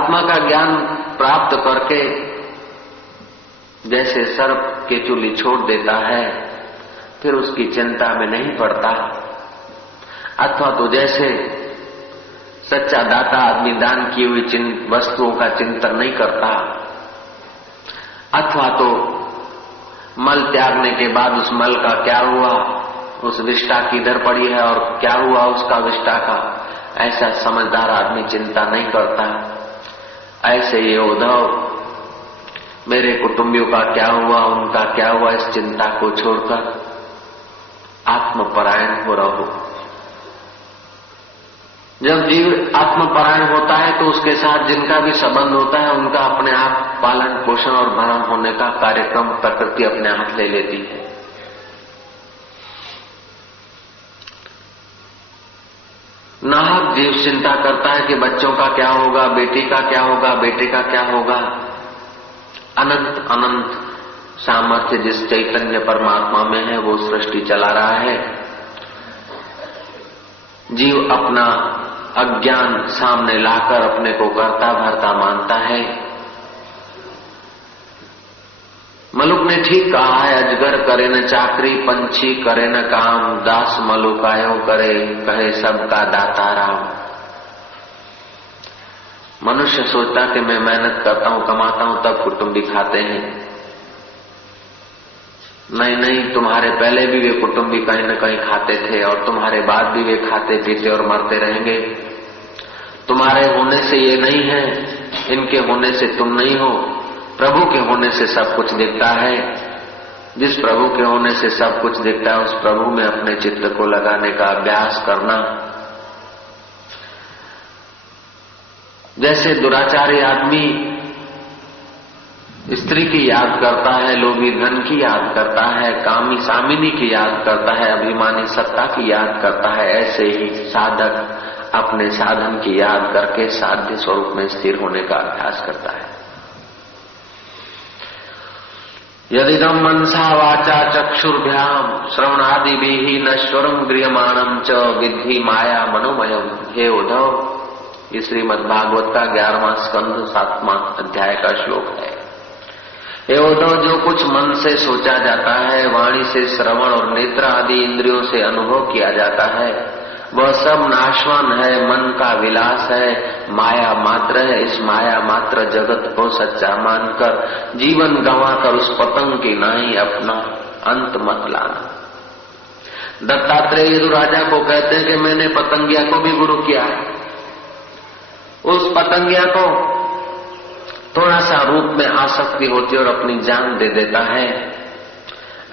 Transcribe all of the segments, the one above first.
आत्मा का ज्ञान प्राप्त करके जैसे सर्प केचुली छोड़ देता है, फिर उसकी चिंता में नहीं पड़ता। अथवा तो जैसे सच्चा दाता आदमी दान की हुई वस्तुओं का चिंतन नहीं करता, अथवा तो मल त्यागने के बाद उस मल का क्या हुआ, उस विष्ठा किधर पड़ी है और क्या हुआ उसका विष्ठा का, ऐसा समझदार आदमी चिंता नहीं करता। ऐसे ये उद्धव मेरे कुटुंबियों का क्या हुआ, उनका क्या हुआ, इस चिंता को छोड़कर आत्मपरायण हो रहो। जब जीव आत्मपरायण होता है तो उसके साथ जिनका भी संबंध होता है उनका अपने आप पालन पोषण और भरण होने का कार्यक्रम प्रकृति अपने हाथ ले लेती है। नाहक जीव चिंता करता है कि बच्चों का क्या होगा, बेटी का क्या होगा, बेटे का क्या होगा। अनंत अनंत सामर्थ्य जिस चैतन्य परमात्मा में है वो सृष्टि चला रहा है। जीव अपना अज्ञान सामने लाकर अपने को कर्ता भर्ता मानता है। मलुक ने ठीक कहा है, अजगर करे न चाकरी, पंछी करे न काम, दास मलुकायों करे, कहे सबका दाता राम। मनुष्य सोचता कि मैं मेहनत करता हूं, कमाता हूं, तब कुटुंबी खाते हैं। नहीं नहीं, तुम्हारे पहले भी वे कुटुंबी कहीं न कहीं खाते थे और तुम्हारे बाद भी वे खाते पीते और मरते रहेंगे। तुम्हारे होने से ये नहीं है, इनके होने से तुम नहीं हो। प्रभु के होने से सब कुछ दिखता है। जिस प्रभु के होने से सब कुछ दिखता है उस प्रभु में अपने चित्त को लगाने का अभ्यास करना। जैसे दुराचारी आदमी स्त्री की याद करता है, लोभी धन की याद करता है, कामी सामिनी की याद करता है, अभिमानी सत्ता की याद करता है, ऐसे ही साधक अपने साधन की याद करके साध्य स्वरूप में स्थिर होने का अभ्यास करता है। यदिदं मनसा वाचा चक्षुर्भ्याम श्रवणादिभिः नश्वरं गृह्यमाणं च विद्धि माया मनोमयम्। हे उद्धव, ये श्रीमद् भागवत का 11वां स्कंध 7वां अध्याय का श्लोक है। हे उद्धव, जो कुछ मन से सोचा जाता है, वाणी से श्रवण और नेत्र आदि इंद्रियों से अनुभव किया जाता है, वह सब नाशवान है, मन का विलास है, माया मात्र है। इस माया मात्र जगत को सच्चा मानकर जीवन गंवाकर उस पतंग की नाई अपना अंत मत लाना। दत्तात्रेय यदु राजा को कहते हैं कि मैंने पतंगिया को भी गुरु किया। उस पतंगिया को थोड़ा सा रूप में आसक्ति होती और अपनी जान दे देता है।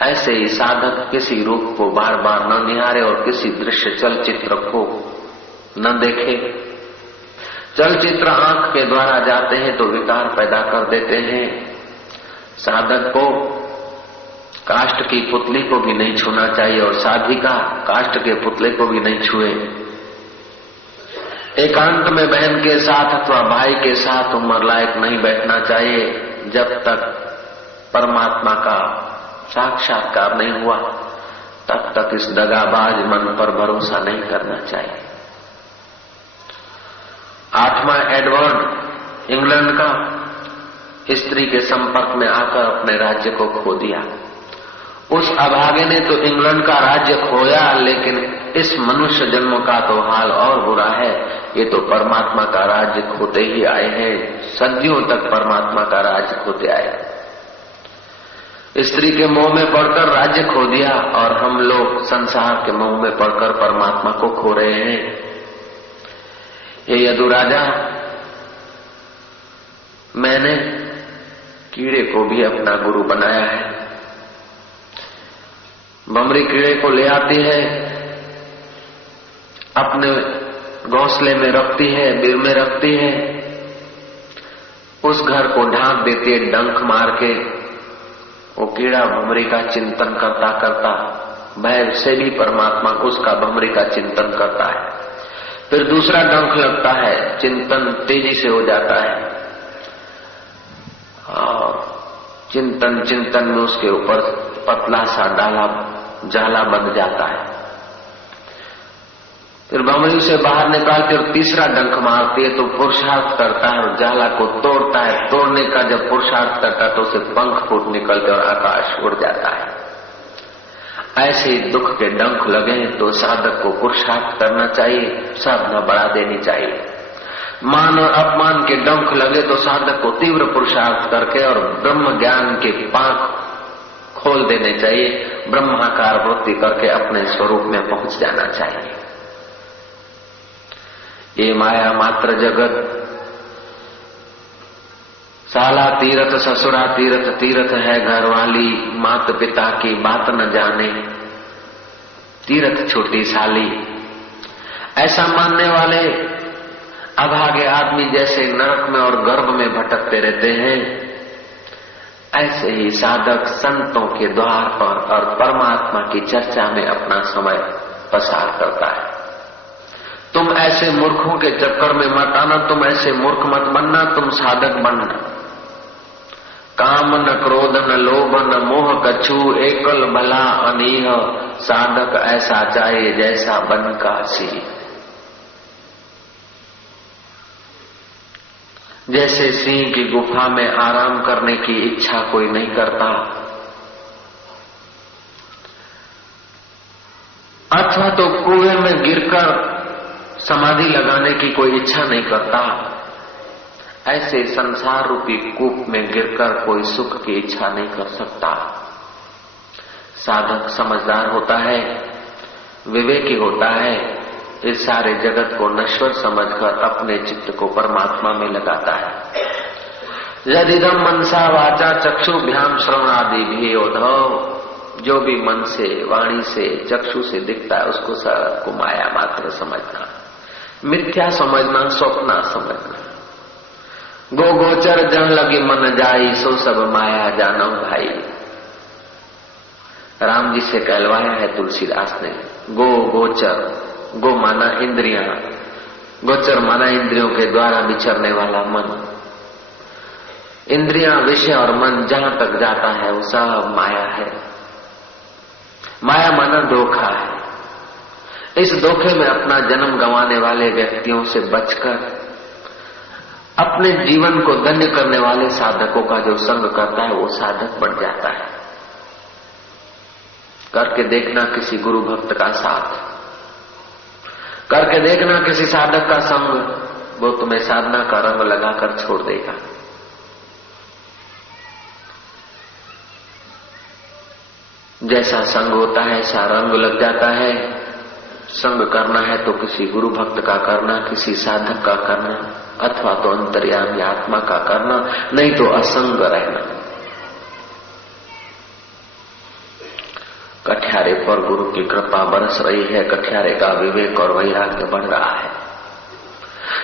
ऐसे ही साधक किसी रूप को बार बार न निहारे और किसी दृश्य चलचित्र को न देखे। चलचित्र आंख के द्वारा जाते हैं तो विकार पैदा कर देते हैं। साधक को काष्ठ की पुतली को भी नहीं छूना चाहिए और साधिका काष्ठ के पुतले को भी नहीं छुए। एकांत में बहन के साथ अथवा भाई के साथ उम्र लायक नहीं बैठना चाहिए जब तक परमात्मा का साक्षात्कार नहीं हुआ, तब तक इस दगाबाज मन पर भरोसा नहीं करना चाहिए। 8वां एडवर्ड इंग्लैंड का स्त्री के संपर्क में आकर अपने राज्य को खो दिया। उस अभागे ने तो इंग्लैंड का राज्य खोया, लेकिन इस मनुष्य जन्म का तो हाल और बुरा है। ये तो परमात्मा का राज्य खोते ही आए हैं, सदियों तक परमात्मा का राज्य खोते आए। स्त्री के मोह में पड़कर राज्य खो दिया और हम लोग संसार के मोह में पड़कर परमात्मा को खो रहे हैं। हे यदु राजा, मैंने कीड़े को भी अपना गुरु बनाया है। भमरी कीड़े को ले आती है, अपने घोंसले में रखती है, बिल में रखती है, उस घर को ढांक देती है डंक मार के। वो कीड़ा भमरी का चिंतन करता करता भय से भी परमात्मा उसका भमरी का चिंतन करता है। फिर दूसरा डंक लगता है, चिंतन तेजी से हो जाता है और चिंतन में उसके ऊपर पतला सा जाला बंध जाता है। फिर भंवरी उसे बाहर निकालती और तीसरा डंक मारती है तो पुरुषार्थ करता है और जाला को तोड़ता है। तोड़ने का जब पुरुषार्थ करता है तो उसे पंख फूट निकलते और आकाश उड़ जाता है। ऐसे ही दुख के डंक लगे तो साधक को पुरुषार्थ करना चाहिए, साधना बढ़ा देनी चाहिए। मान और अपमान के डंक लगे तो साधक को तीव्र पुरुषार्थ करके और ब्रह्म ज्ञान के पांख खोल देने चाहिए, ब्रह्माकार वृत्ति करके अपने स्वरूप में पहुंच जाना चाहिए। ये माया मात्र जगत साला तीरथ ससुरा तीरथ, तीरथ है घरवाली, मात पिता की बात न जाने, तीरथ छोटी साली। ऐसा मानने वाले अभागे आदमी जैसे नरक में और गर्भ में भटकते रहते हैं, ऐसे ही साधक संतों के द्वार पर और परमात्मा की चर्चा में अपना समय पसार करता है। तुम ऐसे मूर्खों के चक्कर में मत आना, तुम ऐसे मूर्ख मत बनना, तुम साधक बनना। काम न क्रोध न लोभ न मोह कछु, एकल भला अनीह, साधक ऐसा चाहे जैसा बन का सी। जैसे सिंह की गुफा में आराम करने की इच्छा कोई नहीं करता, अथवा तो कुएं में गिरकर समाधि लगाने की कोई इच्छा नहीं करता, ऐसे संसार रूपी कूप में गिरकर कोई सुख की इच्छा नहीं कर सकता। साधक समझदार होता है, विवेकी होता है, इस सारे जगत को नश्वर समझकर अपने चित्त को परमात्मा में लगाता है। यदिदम मनसा वाचा चक्षुभ्याम श्रवणादि भी उद्धव, जो भी मन से वाणी से चक्षु से दिखता है उसको सबको माया मात्र समझना, मिथ्या समझना, स्वप्न समझना। गो गोचर जन लगी मन जाई, सो सब माया जानो भाई। राम जी से कहलवाया है तुलसीदास ने। गो गोचर, गो माना इंद्रियां, गोचर माना इंद्रियों के द्वारा विचरने वाला मन। इंद्रियां, विषय और मन जहां तक जाता है वो सब माया है। माया माना धोखा है। इस धोखे में अपना जन्म गंवाने वाले व्यक्तियों से बचकर अपने जीवन को धन्य करने वाले साधकों का जो संग करता है वो साधक बन जाता है। करके देखना किसी गुरु भक्त का साथ, करके देखना किसी साधक का संग, वो तुम्हें साधना का रंग लगाकर छोड़ देगा। जैसा संग होता है ऐसा रंग लग जाता है। संग करना है तो किसी गुरु भक्त का करना, किसी साधक का करना, अथवा तो अंतर्यामी आत्मा का करना, नहीं तो असंग रहना। कठियारे पर गुरु की कृपा बरस रही है, कठियारे का विवेक और वैराग्य बढ़ रहा है।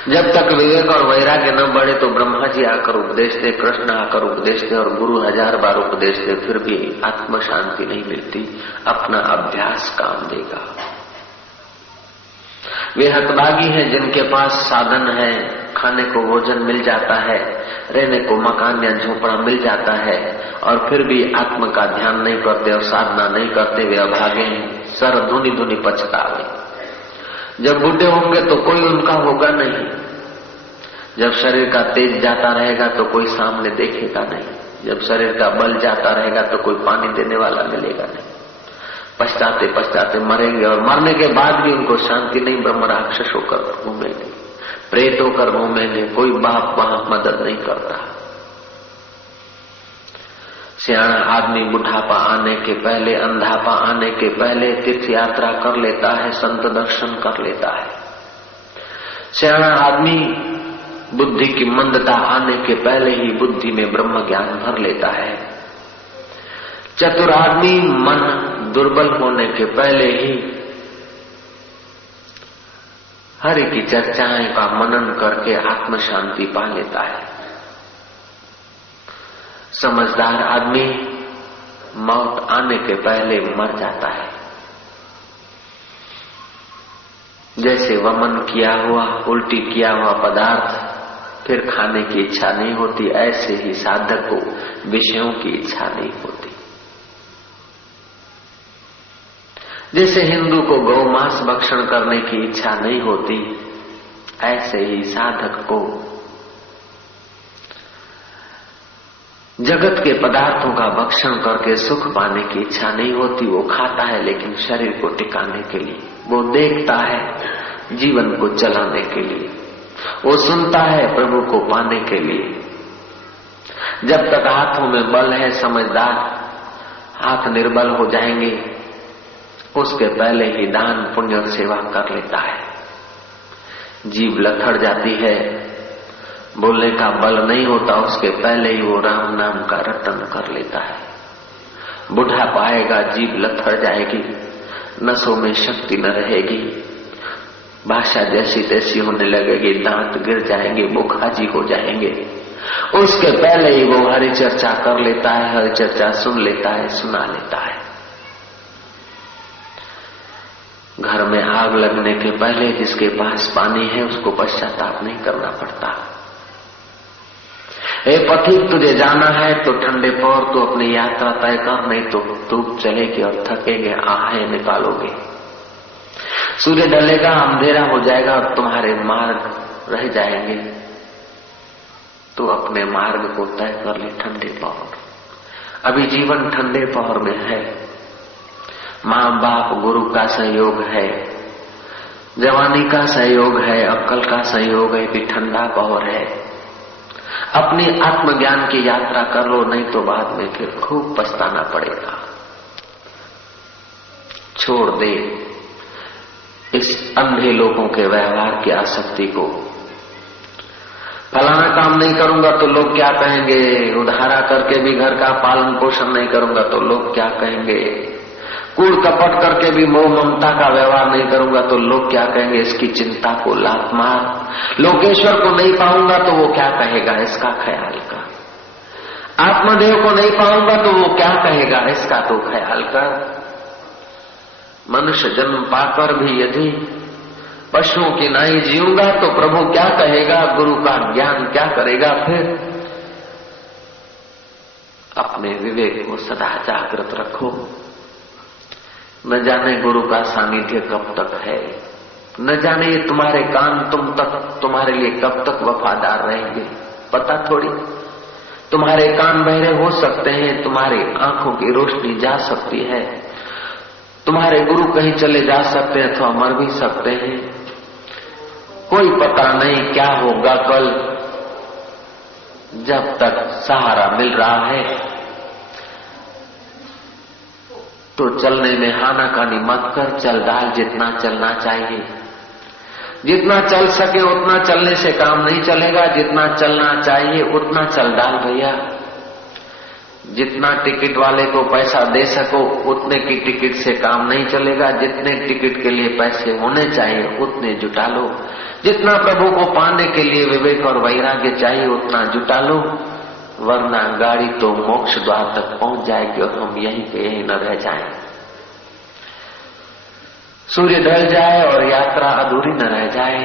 जब तक विवेक और वैराग्य न बढ़े तो ब्रह्मा जी आकर उपदेश दे, कृष्ण आकर उपदेश दे और गुरु 1000 बार उपदेश दे, फिर भी आत्म शांति नहीं मिलती। अपना अभ्यास काम देगा। वे हतभागी हैं जिनके पास साधन है, खाने को भोजन मिल जाता है, रहने को मकान या झोपड़ा मिल जाता है, और फिर भी आत्म का ध्यान नहीं करते और साधना नहीं करते। वे अभागे हैं, सर धुनी धुनी पछतावे। जब बूढ़े होंगे तो कोई उनका होगा नहीं। जब शरीर का तेज जाता रहेगा तो कोई सामने देखेगा नहीं। जब शरीर का बल जाता रहेगा तो कोई पानी देने वाला मिलेगा नहीं। पछताते पछताते मरेंगे और मरने के बाद भी उनको शांति नहीं। ब्रह्म राक्षस होकर घूमेंगे, प्रेत होकर घूमेंगे, कोई बाप वहां मदद नहीं करता। सियाना आदमी बुढ़ापा आने के पहले, अंधापा आने के पहले तीर्थ यात्रा कर लेता है, संत दर्शन कर लेता है। सियाना आदमी बुद्धि की मंदता आने के पहले ही बुद्धि में ब्रह्म ज्ञान भर लेता है। चतुर आदमी मन दुर्बल होने के पहले ही हरि की चर्चाएं का मनन करके आत्म शांति पा लेता है। समझदार आदमी मौत आने के पहले मर जाता है। जैसे वमन किया हुआ, उल्टी किया हुआ पदार्थ फिर खाने की इच्छा नहीं होती, ऐसे ही साधक को विषयों की इच्छा नहीं होती। जैसे हिंदू को गौमांस भक्षण करने की इच्छा नहीं होती, ऐसे ही साधक को जगत के पदार्थों का भक्षण करके सुख पाने की इच्छा नहीं होती। वो खाता है लेकिन शरीर को टिकाने के लिए, वो देखता है जीवन को चलाने के लिए, वो सुनता है प्रभु को पाने के लिए। जब तक हाथों में बल है, समझदार हाथ निर्बल हो जाएंगे, उसके पहले ही दान पुण्य और सेवा कर लेता है। जीभ लथड़ जाती है, बोलने का बल नहीं होता, उसके पहले ही वो राम नाम का रटन कर लेता है। बुढ़ा पाएगा, जीभ लथड़ जाएगी, नसों में शक्ति न रहेगी, भाषा जैसी तैसी होने लगेगी, दांत गिर जाएंगे, बुखाजी हो जाएंगे। उसके पहले ही वो हरि चर्चा कर लेता है, हरि चर्चा सुन लेता है, सुना लेता है। घर में आग लगने के पहले जिसके पास पानी है उसको पश्चाताप नहीं करना पड़ता। हे पथिक, तुझे जाना है तो ठंडे पौर तो अपनी यात्रा तय कर, नहीं तो धूप चलेगी और थकेंगे, आहें निकालोगे। सूर्य ढलेगा, अंधेरा हो जाएगा और तुम्हारे मार्ग रह जाएंगे, तो अपने मार्ग को तय कर ले ठंडे पौर। अभी जीवन ठंडे पौर में है, माँ बाप गुरु का सहयोग है, जवानी का सहयोग है, अक्ल का सहयोग है, भी ठंडा पौर है। अपनी आत्मज्ञान की यात्रा कर लो, नहीं तो बाद में फिर खूब पछताना पड़ेगा। छोड़ दे इस अंधे लोगों के व्यवहार की आसक्ति को। फलाना काम नहीं करूंगा तो लोग क्या कहेंगे, उधारा करके भी घर का पालन पोषण नहीं करूंगा तो लोग क्या कहेंगे, कूड़ कपट करके भी मोह ममता का व्यवहार नहीं करूंगा तो लोग क्या कहेंगे, इसकी चिंता को लात मार। लोकेश्वर को नहीं पाऊंगा तो वो क्या कहेगा, इसका ख्याल कर। आत्मदेव को नहीं पाऊंगा तो वो क्या कहेगा, इसका तो ख्याल कर। मनुष्य जन्म पाकर भी यदि पशुओं की नाई जीऊंगा तो प्रभु क्या कहेगा, गुरु का ज्ञान क्या करेगा। फिर अपने विवेक को सदा जागृत रखो। न जाने गुरु का सानिध्य कब तक है, न जाने ये तुम्हारे कान तुम्हारे लिए कब तक वफादार रहेंगे, पता थोड़ी। तुम्हारे कान बहरे हो सकते हैं, तुम्हारी आंखों की रोशनी जा सकती है, तुम्हारे गुरु कहीं चले जा सकते हैं अथवा मर भी सकते हैं। कोई पता नहीं क्या होगा कल। जब तक सहारा मिल रहा है तो चलने में हानाकानी मत कर, चल डाल जितना चलना चाहिए। जितना चल सके उतना चलने से काम नहीं चलेगा, जितना चलना चाहिए उतना चल डाल भैया। जितना टिकट वाले को पैसा दे सको उतने की टिकट से काम नहीं चलेगा, जितने टिकट के लिए पैसे होने चाहिए उतने जुटा लो। जितना प्रभु को पाने के लिए विवेक और वैराग्य चाहिए उतना जुटा लो, वरना गाड़ी तो मोक्ष द्वार तक पहुंच जाएगी और हम यहीं के यहीं न रह जाएं। सूर्य ढल जाए और यात्रा अधूरी न रह जाए,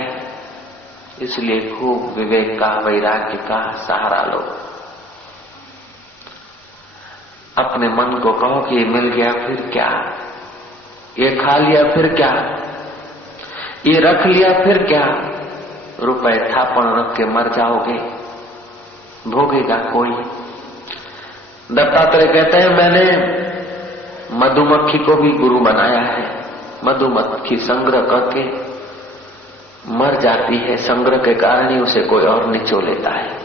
इसलिए खूब विवेक का वैराग्य का सहारा लो। अपने मन को कहो कि ये मिल गया फिर क्या, ये खा लिया फिर क्या, ये रख लिया फिर क्या। रुपए थापण रख के मर जाओगे, भोगेगा कोई। दत्तात्रेय कहते हैं मैंने मधुमक्खी को भी गुरु बनाया है। मधुमक्खी संग्रह करके मर जाती है, संग्रह के कारण ही उसे कोई और निचो लेता है।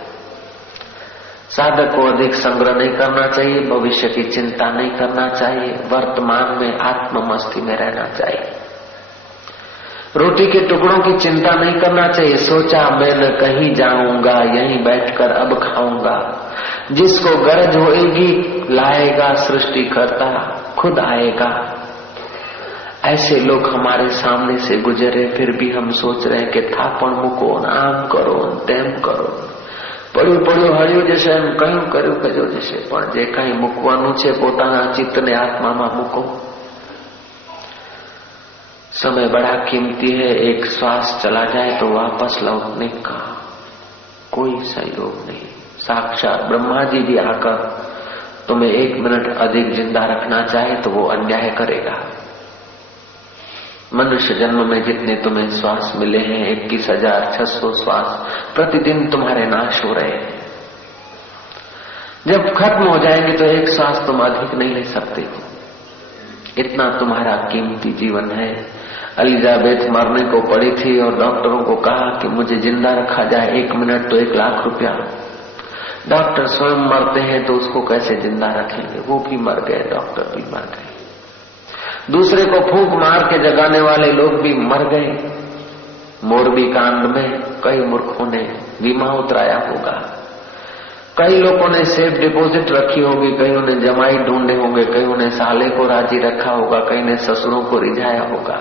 साधक को अधिक संग्रह नहीं करना चाहिए, भविष्य की चिंता नहीं करना चाहिए, वर्तमान में आत्म मस्ती में रहना चाहिए। रोटी के टुकड़ों की चिंता नहीं करना चाहिए। सोचा मैं न कहीं जाऊंगा, यहीं बैठकर अब खाऊंगा। जिसको गरज होएगी लाएगा सृष्टि करता, खुद आएगा। ऐसे लोग हमारे सामने से गुजरे, फिर भी हम सोच रहे कि थापण मुको, आम करो, तेम करो, પડ્યું પડ્યું હળ્યું જશે એમ કહ્યું કર્યું કજો જશે, પણ જે કઈ મૂકવાનું છે પોતાના ચિત્તને આત્મામાં મૂકો। समय बड़ा कीमती है, एक श्वास चला जाए तो वापस लौटने का कोई सहयोग नहीं। साक्षात ब्रह्मा जी भी आकर तुम्हें 1 मिनट अधिक जिंदा रखना चाहे तो वो अन्याय करेगा। मनुष्य जन्म में जितने तुम्हें श्वास मिले हैं 21,600 श्वास प्रतिदिन तुम्हारे नाश हो रहे हैं। जब खत्म हो जाएंगे तो एक श्वास तुम अधिक नहीं ले सकते हो। इतना तुम्हारा कीमती जीवन है। एलिजाबेथ मरने को पड़ी थी और डॉक्टरों को कहा कि मुझे जिंदा रखा जाए 1 मिनट तो 1 लाख रुपया। डॉक्टर स्वयं मरते हैं तो उसको कैसे जिंदा रखेंगे? वो भी मर गए, डॉक्टर भी मर गए, दूसरे को फूंक मार के जगाने वाले लोग भी मर गए। मोरबी कांड में कई मूर्खों ने बीमा उतराया होगा, कई लोगों ने सेफ डिपॉजिट रखी होगी, कईयों ने जमाई ढूंढे होंगे, कईयों ने साले को राजी रखा होगा, कई ने ससुरों को रिझाया होगा।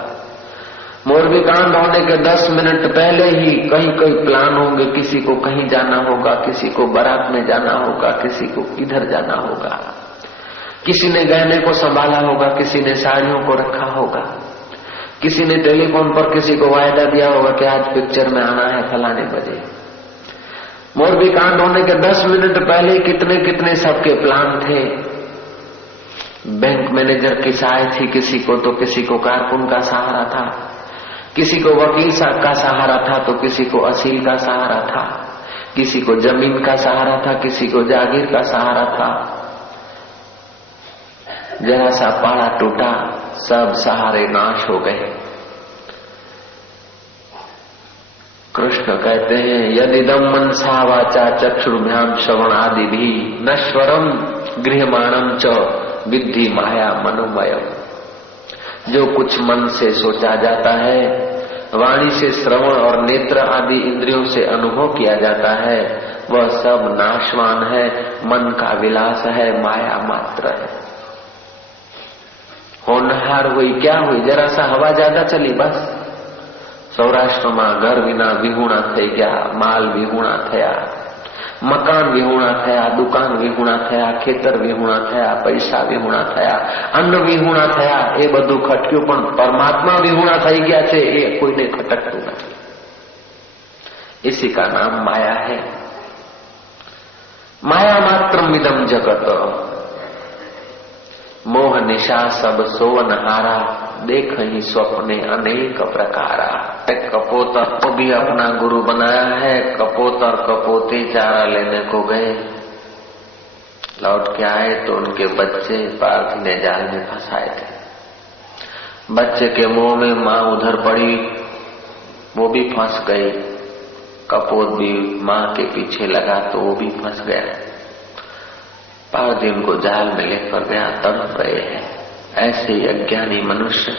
मोरबी कांड होने के 10 मिनट पहले ही कई प्लान होंगे, किसी को कहीं जाना होगा, किसी को बारात में जाना होगा, किसी को किधर जाना होगा, किसी ने गहने को संभाला होगा, किसी ने साड़ियों को रखा होगा, किसी ने टेलीफोन पर किसी को वायदा दिया होगा कि आज पिक्चर में आना है फलाने बजे। मोरबी कांड होने के 10 मिनट पहले कितने कितने सबके प्लान थे। बैंक मैनेजर की सहाय थी किसी को, तो किसी को कारकुन का सहारा था, किसी को वकील साहब का सहारा था, तो किसी को असील का सहारा था, किसी को जमीन का सहारा था, किसी को जागीर का सहारा था। जरा सा पाड़ा टूटा, सब सहारे नाश हो गए। कृष्ण कहते हैं यदिदम मनसा वाचा चक्षुर्भ्याम श्रवण आदि भी नश्वरम गृह्यमाणम च विद्धि माया मनोमयम। जो कुछ मन से सोचा जाता है, वाणी से श्रवण और नेत्र आदि इंद्रियों से अनुभव किया जाता है, वह सब नाशवान है, मन का विलास है, माया मात्र है। होनहार हुई क्या हुई? जरा सा हवा ज्यादा चली बस સૌરાષ્ટ્રમાં ઘર વિના વિહુણા થઈ ગયા, માલ વિહુણા થયા, મકાન વિહુણા થયા, દુકાન વિહુણા થયા, ખેતર વિહુણા થયા, પૈસા વિહુણા થયા, અન્ન વિહુણા થયા, એ બધું ખટક્યું, પણ પરમાત્મા વિહુણા થઈ ગયા છે એ કોઈને ખટકતું નથી। इसी का नाम माया है। माया मात्रम इदम जगत, मोह निशा सब सोवनहारा, देख ही स्वप्ने अनेक प्रकारा। कपोतर को भी अपना गुरु बनाया है। कपोतर कपोते चारा लेने को गए, लौट के आए तो उनके बच्चे पार्थी ने जाल में फंसाए थे। बच्चे के मुंह में माँ उधर पड़ी, वो भी फंस गई। कपोत भी माँ के पीछे लगा तो वो भी फंस गया। पार्थी उनको जाल में लेकर गया, तड़प रहे हैं। ऐसे ही अज्ञानी मनुष्य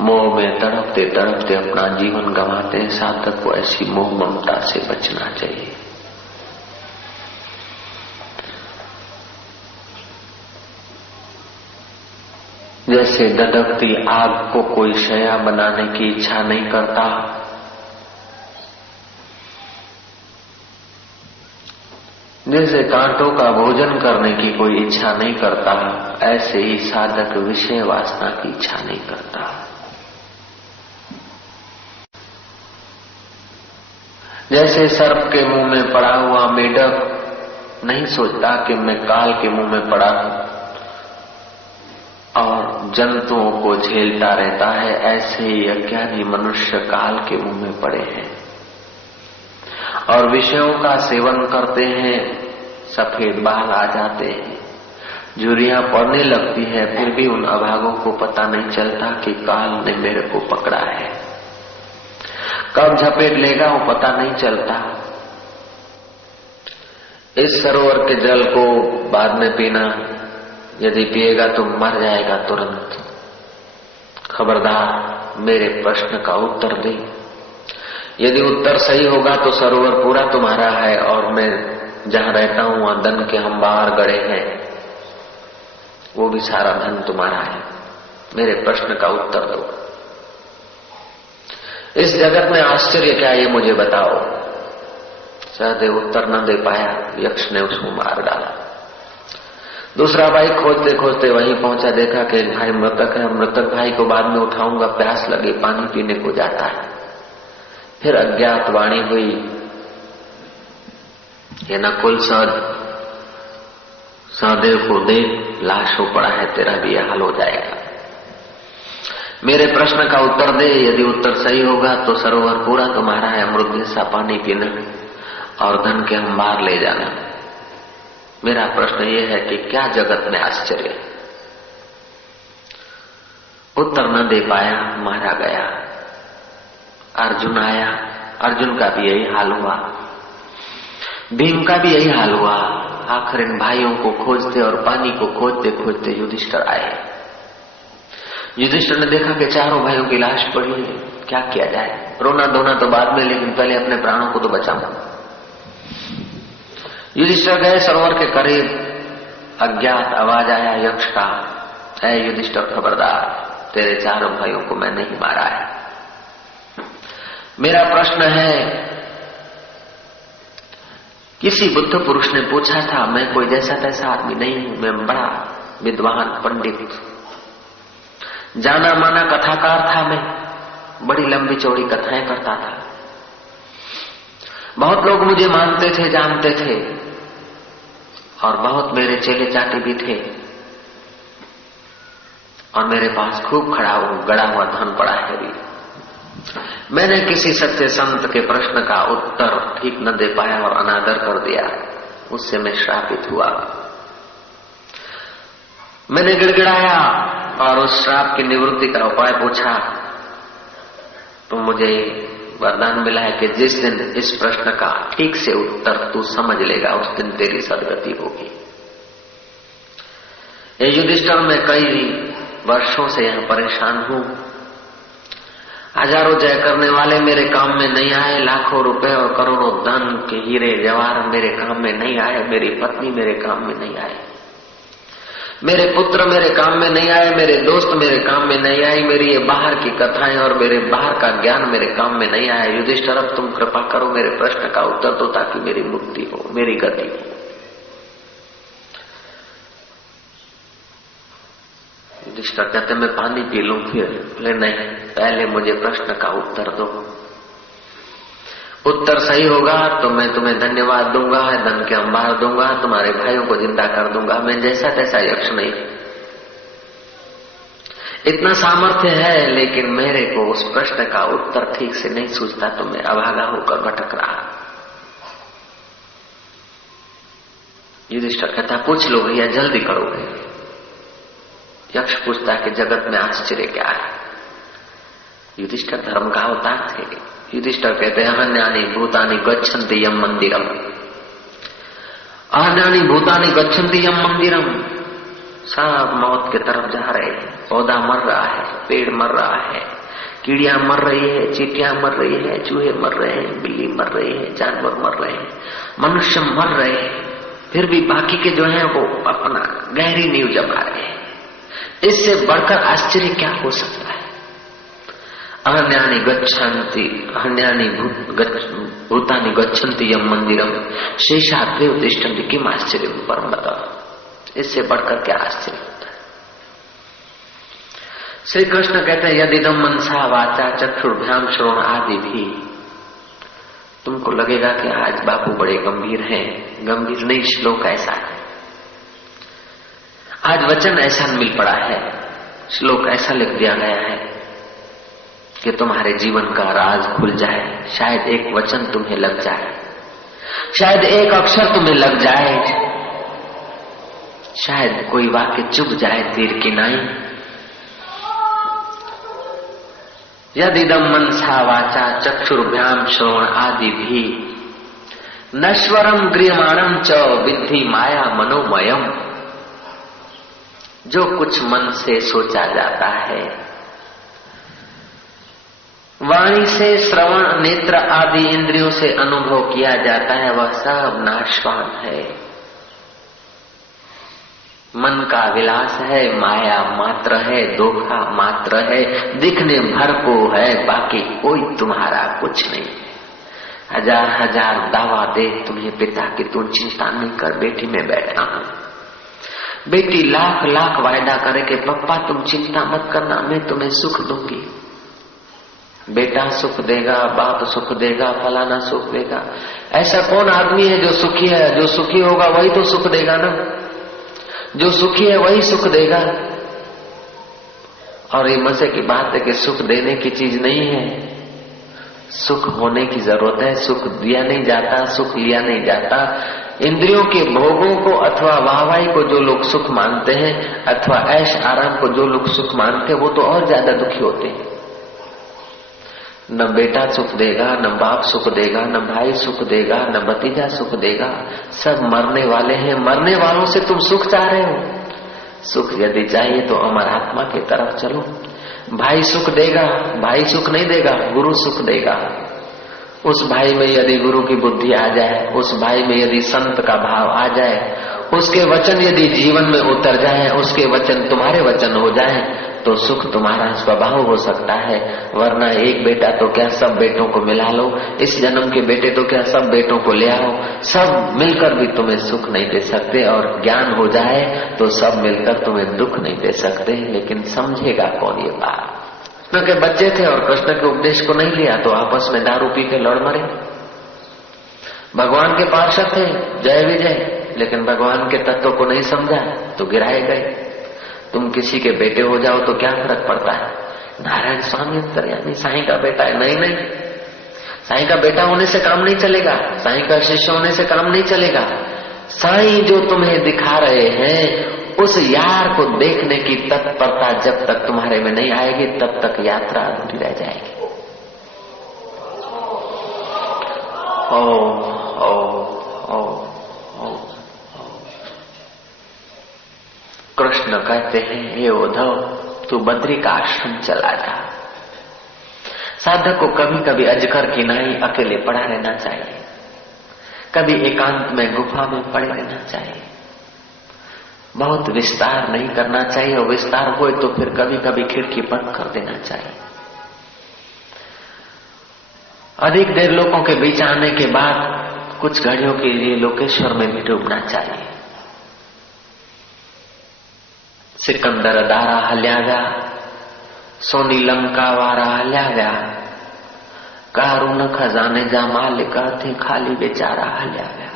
मोह में तड़पते तड़पते अपना जीवन गंवाते हैं। साधक को ऐसी मोह ममता से बचना चाहिए। जैसे ददकती आग को कोई शया बनाने की इच्छा नहीं करता, जैसे कांटों का भोजन करने की कोई इच्छा नहीं करता, ऐसे ही साधक विषय वासना की इच्छा नहीं करता। जैसे सर्प के मुंह में पड़ा हुआ मेढक नहीं सोचता कि मैं काल के मुंह में पड़ा हूं और जंतुओं को झेलता रहता है, ऐसे ही अज्ञानी मनुष्य काल के मुंह में पड़े हैं और विषयों का सेवन करते हैं। सफेद बाल आ जाते हैं, झुर्रियां पड़ने लगती है, फिर भी उन अभागों को पता नहीं चलता कि काल ने मेरे को पकड़ा है। कब झपेट लेगा वो पता नहीं चलता। इस सरोवर के जल को बाद में पीना, यदि पिएगा तो मर जाएगा तुरंत। खबरदार मेरे प्रश्न का उत्तर दे। यदि उत्तर सही होगा तो सरोवर पूरा तुम्हारा है और मैं जहां रहता हूं वहां धन के हम बाहर गड़े हैं, वो भी सारा धन तुम्हारा है। मेरे प्रश्न का उत्तर दो। इस जगत में आश्चर्य क्या है ये मुझे बताओ। सहदेव उत्तर न दे पाया, यक्ष ने उसको मार डाला। दूसरा भाई खोजते खोजते वहीं पहुंचा, देखा कि एक भाई मृतक है। मृतक भाई को बाद में उठाऊंगा, प्यास लगे, पानी पीने को जाता है। फिर अज्ञात वाणी हुई, ये नकुल सहदेव को देख, लाश हो पड़ा है, तेरा भी हाल हो जाएगा। मेरे प्रश्न का उत्तर दे। यदि उत्तर सही होगा तो सरोवर पूरा तुम्हारा है, अमृत जैसा पानी पीना और धन के अंबार ले जाना। मेरा प्रश्न ये है कि क्या जगत में आश्चर्य? उत्तर न दे पाया, मारा गया। अर्जुन आया, अर्जुन का भी यही हाल हुआ, भीम का भी यही हाल हुआ। आखिर इन भाइयों को खोजते और पानी को खोजते खोजते युधिष्ठिर आए। युधिष्ठिर ने देखा कि चारों भाइयों की लाश पड़ी है, क्या किया जाए? रोना धोना तो बाद में, लेकिन पहले अपने प्राणों को तो बचाऊं। युधिष्ठिर गए सरोवर के करीब। अज्ञात आवाज आया यक्ष का, ऐ युधिष्ठिर खबरदार, तेरे चारों भाइयों को मैं नहीं मारा है। मेरा प्रश्न है, किसी बुद्ध पुरुष ने पूछा था, मैं कोई जैसा तैसा आदमी नहीं हूं, मैं बड़ा विद्वान पंडित, जाना माना कथाकार था। मैं बड़ी लंबी चौड़ी कथाएं करता था, बहुत लोग मुझे मानते थे, जानते थे, और बहुत मेरे चेले चाटे भी थे, और मेरे पास खूब गड़ा हुआ धन पड़ा है भी। मैंने किसी सच्चे संत के प्रश्न का उत्तर ठीक न दे पाया और अनादर कर दिया, उससे मैं श्रापित हुआ। मैंने गिड़गिड़ाया और उस श्राप की निवृत्ति का उपाय पूछा, तो मुझे वरदान मिला है कि जिस दिन इस प्रश्न का ठीक से उत्तर तू समझ लेगा, उस दिन तेरी सदगति होगी। ये युधिष्ठिर, मैं कई वर्षों से यहां परेशान हूं। हजारों जय करने वाले मेरे काम में नहीं आए, लाखों रुपए और करोड़ों धन के हीरे जवाहर मेरे काम में नहीं आए, मेरी पत्नी मेरे काम में नहीं आए, मेरे पुत्र मेरे काम में नहीं आए, मेरे दोस्त मेरे काम में नहीं आई, मेरी ये बाहर की कथाएं और मेरे बाहर का ज्ञान मेरे काम में नहीं आया। युधिष्ठिर, अब तुम कृपा करो, मेरे प्रश्न का उत्तर दो ताकि मेरी मुक्ति हो, मेरी गति हो। युधिष्ठिर कहते मैं पानी पी लूं फिर? बोले नहीं, पहले मुझे प्रश्न का उत्तर दो। उत्तर सही होगा तो मैं तुम्हें धन्यवाद दूंगा, धन के अंबार दूंगा, तुम्हारे भाइयों को जिंदा कर दूंगा। मैं जैसा तैसा यक्ष नहीं, इतना सामर्थ्य है, लेकिन मेरे को उस प्रश्न का उत्तर ठीक से नहीं सूझता, तो मैं अभागा होकर भटक रहा। युधिष्ठिर कहता पूछ लो भैया, जल्दी करोगे। यक्ष पूछता कि जगत में आश्चर्य क्या है? युधिष्ठिर धर्म का अवतार थे। युधिष्ठिर कहते हैं अहन्यानि भूतानि गच्छन्ति यम मंदिरम, अहन्यानि भूतानि गच्छन्ति यम मंदिरम। सब मौत की तरफ जा रहे हैं, पौधा मर रहा है, पेड़ मर रहा है, कीड़ियां मर रही है, चींटियां मर रही है, चूहे मर रहे हैं, बिल्ली मर रही है, जानवर मर रहे हैं, मनुष्य मर रहे हैं, फिर भी बाकी के जो है वो अपना गहरी नींव जमा रहे हैं। इससे बढ़कर आश्चर्य क्या हो सकता है? अहन्यानि गच्छन्ति, अहन्यानि भूतानि गच्छन्ति यम मंदिरम शेषाद्रि उत्तिष्ठन्ति किम आश्चर्य परम बताओ, इससे बढ़कर क्या आश्चर्य होता है? श्री कृष्ण कहते हैं यदिदम मनसा वाचा चक्षुर्भ्याम श्रवण आदि भी। तुमको लगेगा कि आज बापू बड़े गंभीर हैं, गंभीर नहीं, श्लोक ऐसा है, आज वचन ऐसा मिल पड़ा है, श्लोक ऐसा लिख दिया गया है कि तुम्हारे जीवन का राज खुल जाए। शायद एक वचन तुम्हें लग जाए, शायद एक अक्षर तुम्हें लग जाए, शायद कोई वाक्य चुभ जाए तीर की नाई। यदिदम मनसा वाचा चक्षुर्भ्याम श्रवण आदि भी नश्वरम गृह्यमाणं च विद्धि माया मनोमयम। जो कुछ मन से सोचा जाता है, वाणी से श्रवण नेत्र आदि इंद्रियों से अनुभव किया जाता है, वह सब नाशवान है, मन का विलास है, माया मात्र है, धोखा मात्र है, दिखने भर को है, बाकी कोई तुम्हारा कुछ नहीं। हजार हजार दावा दे तुम्हें पिता की, तुम चिंता नहीं कर, बेटी में बैठा हूं। बेटी लाख लाख वायदा करे कि पप्पा तुम चिंता मत करना, मैं तुम्हें सुख दूंगी। बेटा सुख देगा, बाप सुख देगा, फलाना सुख देगा। ऐसा कौन आदमी है जो सुखी है? जो सुखी होगा वही तो सुख देगा ना, जो सुखी है वही सुख देगा। और ये मजे की बात है कि सुख देने की चीज नहीं है, सुख होने की जरूरत है। सुख दिया नहीं जाता, सुख लिया नहीं जाता। इंद्रियों के भोगों को अथवा वाहवाही को जो लोग सुख मानते हैं अथवा ऐश आराम को जो लोग सुख मानते हैं वो तो और ज्यादा दुखी होते हैं। न बेटा सुख देगा, न बाप सुख देगा, न भाई सुख देगा, न भतीजा सुख देगा। सब मरने वाले हैं। मरने वालों से तुम सुख चाह रहे हो? सुख यदि चाहिए तो अमर आत्मा की तरफ चलो। भाई सुख देगा, भाई सुख नहीं देगा, गुरु सुख देगा। उस भाई में यदि गुरु की बुद्धि आ जाए, उस भाई में यदि संत का भाव आ जाए, उसके वचन यदि जीवन में उतर जाए, उसके वचन तुम्हारे वचन हो जाए, तो सुख तुम्हारा स्वभाव हो सकता है। वरना एक बेटा तो क्या सब बेटों को मिला लो, इस जन्म के बेटे तो क्या सब बेटों को ले आओ, सब मिलकर भी तुम्हें सुख नहीं दे सकते। और ज्ञान हो जाए तो सब मिलकर तुम्हें दुख नहीं दे सकते। लेकिन समझेगा कौन ये बात? कृष्ण के बच्चे थे और कृष्ण के उपदेश को नहीं लिया तो आपस में दारू पी के लड़ मरे। भगवान के पार्षद थे जय विजय, लेकिन भगवान के तत्व को नहीं समझा तो गिराए गए। तुम किसी के बेटे हो जाओ तो क्या फर्क पड़ता है? नारायण स्वामी अंतर्यामी साईं का बेटा है। नहीं नहीं, साईं का बेटा होने से काम नहीं चलेगा, साईं का शिष्य होने से काम नहीं चलेगा। साईं जो तुम्हें दिखा रहे हैं उस यार को देखने की तत्परता जब तक तुम्हारे में नहीं आएगी तब तक यात्रा अधूरी रह जाएगी। ओ ओ ओ ओ कृष्ण कहते हैं, हे उद्धव तू बद्री का आश्रम चला जा। साधक को कभी कभी अजगर की नाई अकेले पड़ा रहना चाहिए, कभी एकांत में गुफा में पड़े रहना चाहिए। बहुत विस्तार नहीं करना चाहिए, और विस्तार हुए तो फिर कभी कभी खिड़की बंद कर देना चाहिए। अधिक देर लोगों के बीच आने के बाद कुछ घड़ियों के लिए लोकेश्वर में भी डूबना चाहिए। सिकंदर दारा हल्या गया, सोनी लंका वारा हल्या गया, कारून खजाने जा मालिक थे खाली बेचारा हल्या गया।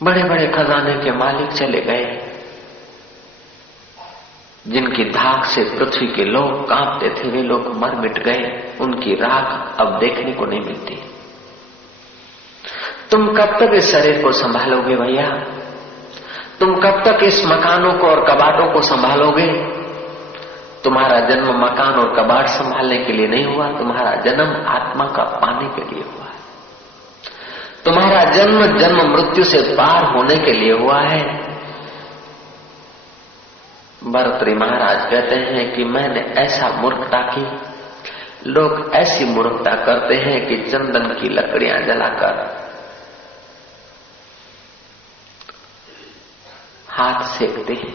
बड़े बड़े खजाने के मालिक चले गए, जिनकी धाक से पृथ्वी के लोग कांपते थे वे लोग मर मिट गए, उनकी राख अब देखने को नहीं मिलती। तुम कब तक इस शरीर को संभालोगे भैया? तुम कब तक इस मकानों को और कबाटों को संभालोगे? तुम्हारा जन्म मकान और कबाट संभालने के लिए नहीं हुआ, तुम्हारा जन्म आत्मा का पाने के लिए हुआ है। तुम्हारा जन्म जन्म मृत्यु से पार होने के लिए हुआ है। भर्तृहरि महाराज कहते हैं कि मैंने ऐसा मूर्खता की, लोग ऐसी मूर्खता करते हैं कि चंदन की लकड़ियां जलाकर हाथ सेकते हैं।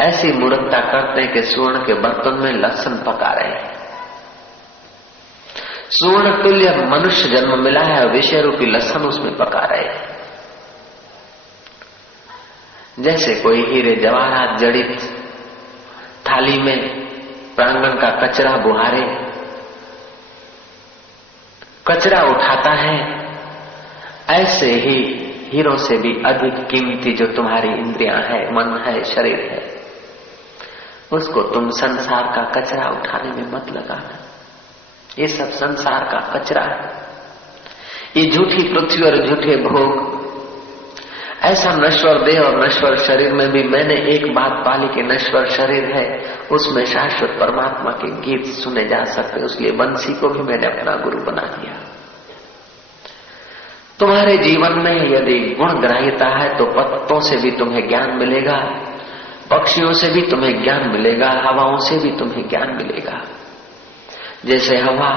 ऐसी मूर्खता करते हैं कि स्वर्ण के बर्तन में लहसुन पका रहे हैं। स्वर्ण तुल्य मनुष्य जन्म मिला है, विषय रूपी लहसुन उसमें पका रहे हैं। जैसे कोई हीरे जवाहरात जड़ित थाली में प्रांगण का कचरा बुहारे कचरा उठाता है, ऐसे ही हीरों से भी अधिक कीमती जो तुम्हारी इंद्रियां है, मन है, शरीर है, उसको तुम संसार का कचरा उठाने में मत लगाना। ये सब संसार का कचरा है। ये झूठी पृथ्वी और झूठे भोग, ऐसा नश्वर देह और नश्वर शरीर में भी मैंने एक बात पाली कि नश्वर शरीर है, उसमें शाश्वत परमात्मा के गीत सुने जा सकते, इसलिए बंसी को भी मैंने अपना गुरु बना दिया। तुम्हारे जीवन में यदि गुणग्राह्यता है तो पत्तों से भी तुम्हें ज्ञान मिलेगा, पक्षियों से भी तुम्हें ज्ञान मिलेगा, हवाओं से भी तुम्हें ज्ञान मिलेगा। जैसे हवा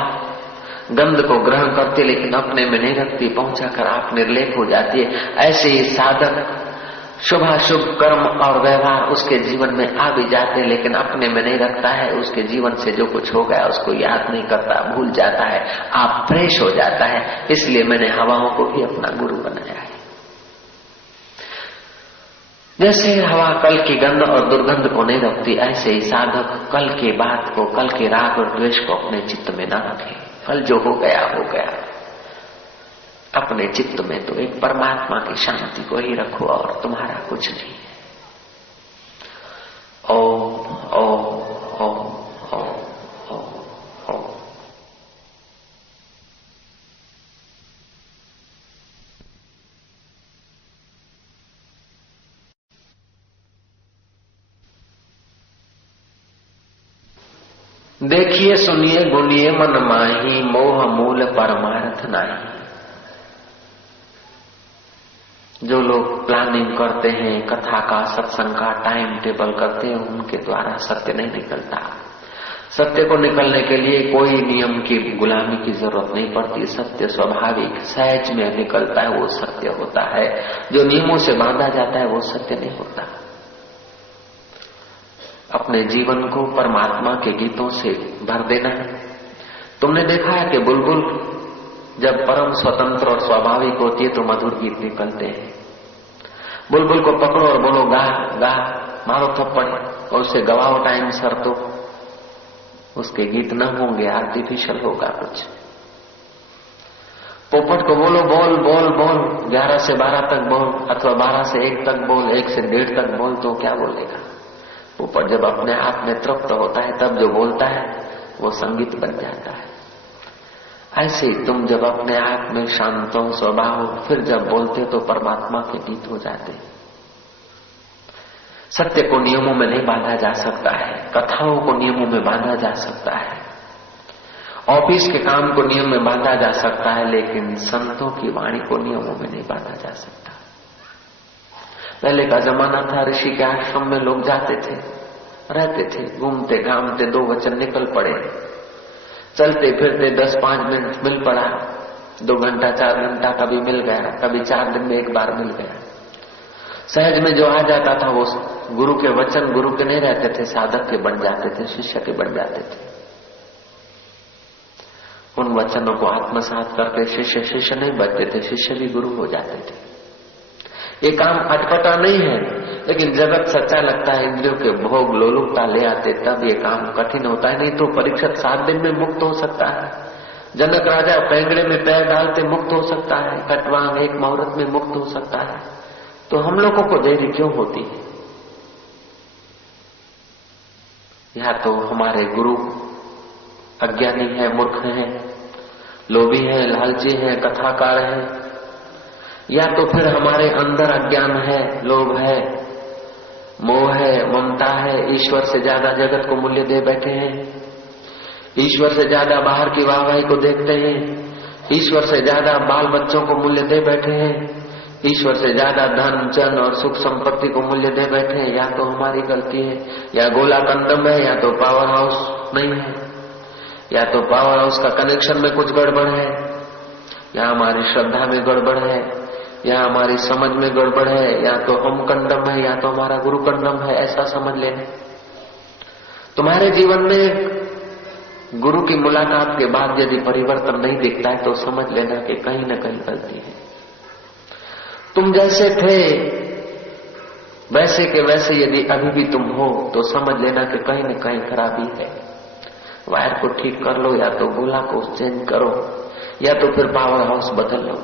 गंध को ग्रहण करती लेकिन अपने में नहीं रखती, पहुंचाकर आप निर्लेप हो जाती है, ऐसे ही साधक शुभाशुभ कर्म और व्यवहार उसके जीवन में आ भी जाते लेकिन अपने में नहीं रखता है। उसके जीवन से जो कुछ हो गया उसको याद नहीं करता, भूल जाता है, आप फ्रेश हो जाता है। इसलिए मैंने हवाओं को भी अपना गुरु बनाया है। जैसे हवा कल की गंध और दुर्गंध को नहीं रखती, ऐसे ही साधक कल की बात को, कल के राग और द्वेष को अपने चित्त में न रखे। कल जो हो गया हो गया, अपने चित्त में तो एक परमात्मा की शांति को ही रखो और तुम्हारा कुछ नहीं है। ओम ओम ओम ओम ओम ओम। देखिए सुनिए गुनिए मन माही, मोह मूल परमार्थ नाही। जो लोग प्लानिंग करते हैं, कथा का, सत्संग का टाइम टेबल करते हैं, उनके द्वारा सत्य नहीं निकलता। सत्य को निकलने के लिए कोई नियम की गुलामी की जरूरत नहीं पड़ती। सत्य स्वाभाविक सहज में निकलता है, वो सत्य होता है। जो नियमों से बांधा जाता है वो सत्य नहीं होता। अपने जीवन को परमात्मा के गीतों से भर देना है। तुमने देखा है कि बुलबुल जब परम स्वतंत्र और स्वाभाविक होती है तो मधुर गीत निकलते हैं। बुलबुल को पकड़ो और बोलो गा गा, मारो थप्पड़ और उसे गवाओ टाइम सर, तो उसके गीत न होंगे, आर्टिफिशियल होगा कुछ। पोपट को बोलो बोल बोल बोल, 11 से 12 तक बोल, अथवा 12 से 1 तक बोल, 1 से 1:30 तक बोल, तो क्या बोलेगा? पोपट जब अपने आप में तृप्त होता है तब जो बोलता है वो संगीत बन जाता है। ऐसे तुम जब अपने आप में शांत हो, स्वभाव, फिर जब बोलते तो परमात्मा के गीत हो जाते। सत्य को नियमों में नहीं बांधा जा सकता है, कथाओं को नियमों में बांधा जा सकता है, ऑफिस के काम को नियम में बांधा जा सकता है, लेकिन संतों की वाणी को नियमों में नहीं बांधा जा सकता। पहले का जमाना था, ऋषि के आश्रम में लोग जाते थे, रहते थे, घूमते घामते 2 वचन निकल पड़े, चलते फिरते 10-5 मिनट मिल पड़ा, 2 घंटा 4 घंटा कभी मिल गया, कभी 4 दिन में 1 बार मिल गया। सहज में जो आ जाता था वो गुरु के वचन गुरु के नहीं रहते थे, साधक के बन जाते थे, शिष्य के बन जाते थे। उन वचनों को आत्मसात करके शिष्य शिष्य नहीं बनते थे, शिष्य भी गुरु हो जाते थे। ये काम अटपटा नहीं है, लेकिन जगत सच्चा लगता है, इंद्रियों के भोग लोलुपता ले आते, तब ये काम कठिन होता है। नहीं तो परीक्षित 7 दिन में मुक्त हो सकता है, जनक राजा पैंगड़े में पैर डालते मुक्त हो सकता है, खटवांग 1 मुहूर्त में मुक्त हो सकता है। तो हम लोगों को देरी क्यों होती है? या तो हमारे गुरु अज्ञानी है, मूर्ख है, लोभी है, लालची है, कथाकार है, या तो फिर हमारे अंदर अज्ञान है, लोभ है, मोह है, ममता है, ईश्वर से ज्यादा जगत को मूल्य दे बैठे हैं, ईश्वर से ज्यादा बाहर की वाहवाही को देखते हैं, ईश्वर से ज्यादा बाल बच्चों को मूल्य दे बैठे हैं, ईश्वर से ज्यादा धन जन और सुख संपत्ति को मूल्य दे बैठे हैं। या तो हमारी गलती है, या गोला कंदम है, या तो पावर हाउस नहीं है, या तो पावर हाउस का कनेक्शन में कुछ गड़बड़ है, या हमारी श्रद्धा में गड़बड़ है, या हमारी समझ में गड़बड़ है, या तो हम कंडम है, या तो हमारा गुरु कंडम है। ऐसा समझ लेना। तुम्हारे जीवन में गुरु की मुलाकात के बाद यदि परिवर्तन नहीं दिखता है तो समझ लेना कि कहीं न कहीं गलती है। तुम जैसे थे वैसे के वैसे यदि अभी भी तुम हो तो समझ लेना कि कहीं न कहीं खराबी है। वायर को ठीक कर लो, या तो गोला को चेंज करो, या तो फिर पावर हाउस बदल लो।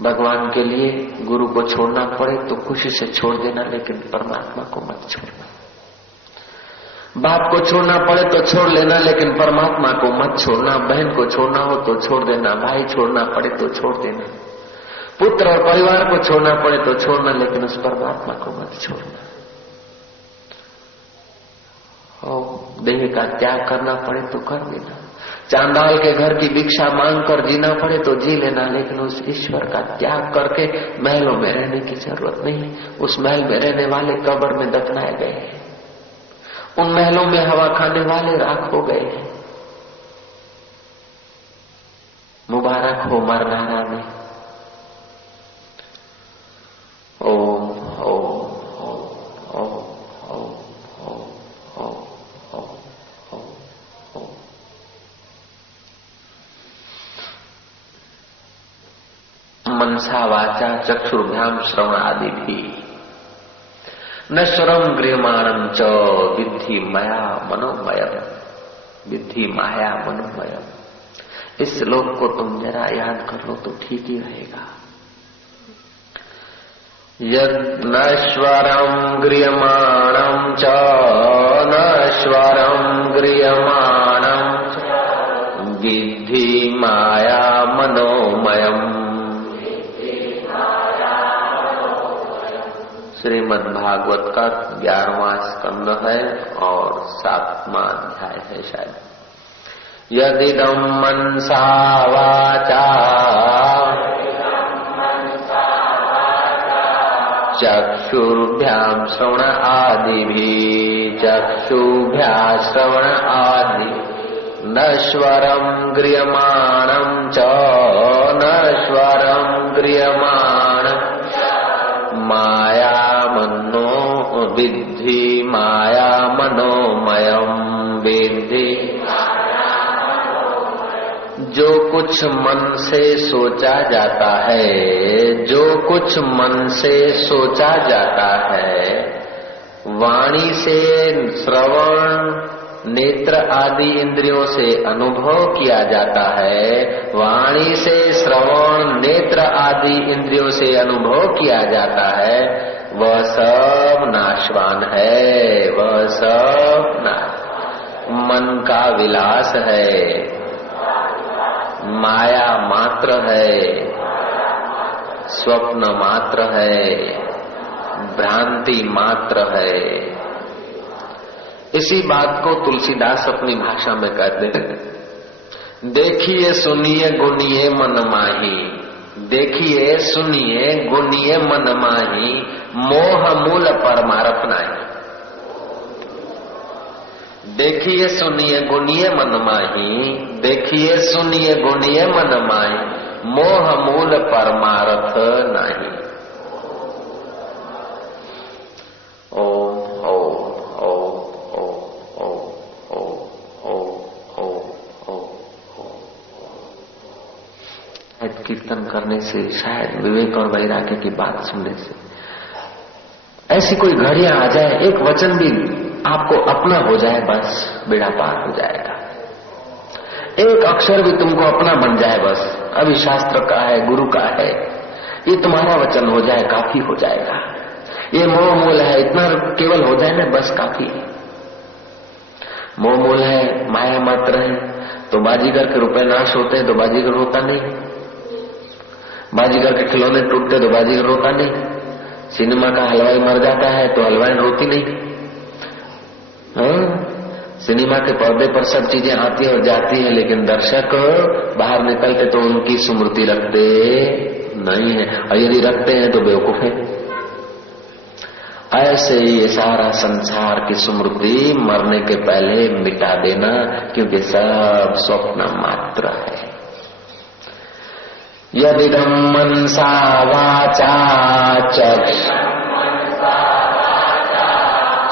भगवान के लिए गुरु को छोड़ना पड़े तो खुशी से छोड़ देना, लेकिन परमात्मा को मत छोड़ना। बाप को छोड़ना पड़े तो छोड़ लेना, लेकिन परमात्मा को मत छोड़ना। बहन को छोड़ना हो तो छोड़ देना, भाई छोड़ना पड़े तो छोड़ देना, पुत्र और परिवार को छोड़ना पड़े तो छोड़ना, लेकिन उस परमात्मा को मत छोड़ना। और देह का त्याग करना पड़े तो कर देना, चांदाल के घर की भिक्षा मांग कर जीना पड़े तो जी लेना, लेकिन उस ईश्वर का त्याग करके महलों में रहने की जरूरत नहीं। उस महल में रहने वाले कब्र में दफनाए गए हैं, उन महलों में हवा खाने वाले राख हो गए हैं। मुबारक हो मरनारा में। ओम ओम ओम ओम ओम ओम ओम ओम ओम। मनसा वाचा चक्षुर्भ्याम श्रवणादिभिः नश्वरम गृह्यमाणं च विद्धि माया मनोमयम्, विद्धि माया मनोमयम्। इस श्लोक को तुम जरा याद कर लो तो ठीक ही रहेगा। यद् नश्वरं गृह्यमाणं च नश्वरं गृह्यमाणं विद्धि माया मनोमयम्। श्रीमद् भागवत का 11वां स्कंद है और 7वां अध्याय है शायद। यदिदं मनसा वाचा चक्षुर्भ्यां श्रवण आदिभिः चक्षुभ्यां श्रवण आदि नश्वरं गृह्यमाणं च नश्वरं गृह्यमाणं माया मनो विद्धि माया मनोमयम् विद्धि। जो कुछ मन से सोचा जाता है जो कुछ मन से सोचा जाता है, वाणी से श्रवण नेत्र आदि इंद्रियों से अनुभव किया जाता है, वाणी से श्रवण नेत्र आदि इंद्रियों से अनुभव किया जाता है, वह सब नाशवान है, वह सब मन का विलास है, माया मात्र है, स्वप्न मात्र है, भ्रांति मात्र है। इसी बात को तुलसीदास अपनी भाषा में कहते हैं, देखिए सुनिए गुनिए मन माही, देखिए सुनिए गुनिए मन माही, मोह मूल परमारथ नाही। देखिए सुनिए गुनिए मन माही, देखिए सुनिए गुनिए मन माही, मोह मूल परमारथ नाही। ओम ओम ओम ओम ओम ओम ओम ओम। कीर्तन करने से, शायद विवेक और वैराग्य की बात सुनने से ऐसी कोई घड़ियां आ जाए, एक वचन भी आपको अपना हो जाए, बस बेड़ा पार हो जाएगा। एक अक्षर भी तुमको अपना बन जाए, बस अभी शास्त्र का है, गुरु का है, ये तुम्हारा वचन हो जाए, काफी हो जाएगा। ये मोह मूल है, इतना केवल हो जाए ना, बस काफी। मोह मूल है, माया मात्र है, तो बाजीगर के रुपए नाश होते हैं तो बाजीगर रोता नहीं, बाजीगर के खिलौने टूटते तो बाजीगर रोता नहीं, सिनेमा का हलवाई मर जाता है तो हलवाई रोती नहीं। सिनेमा के पर्दे पर सब चीजें आती और जाती हैं, लेकिन दर्शक बाहर निकलते तो उनकी स्मृति रखते नहीं है, और यदि रखते हैं तो बेवकूफ है। ऐसे ही ये सारा संसार की स्मृति मरने के पहले मिटा देना, क्योंकि सब स्वप्न मात्र है। यदिदं मनसा वाचा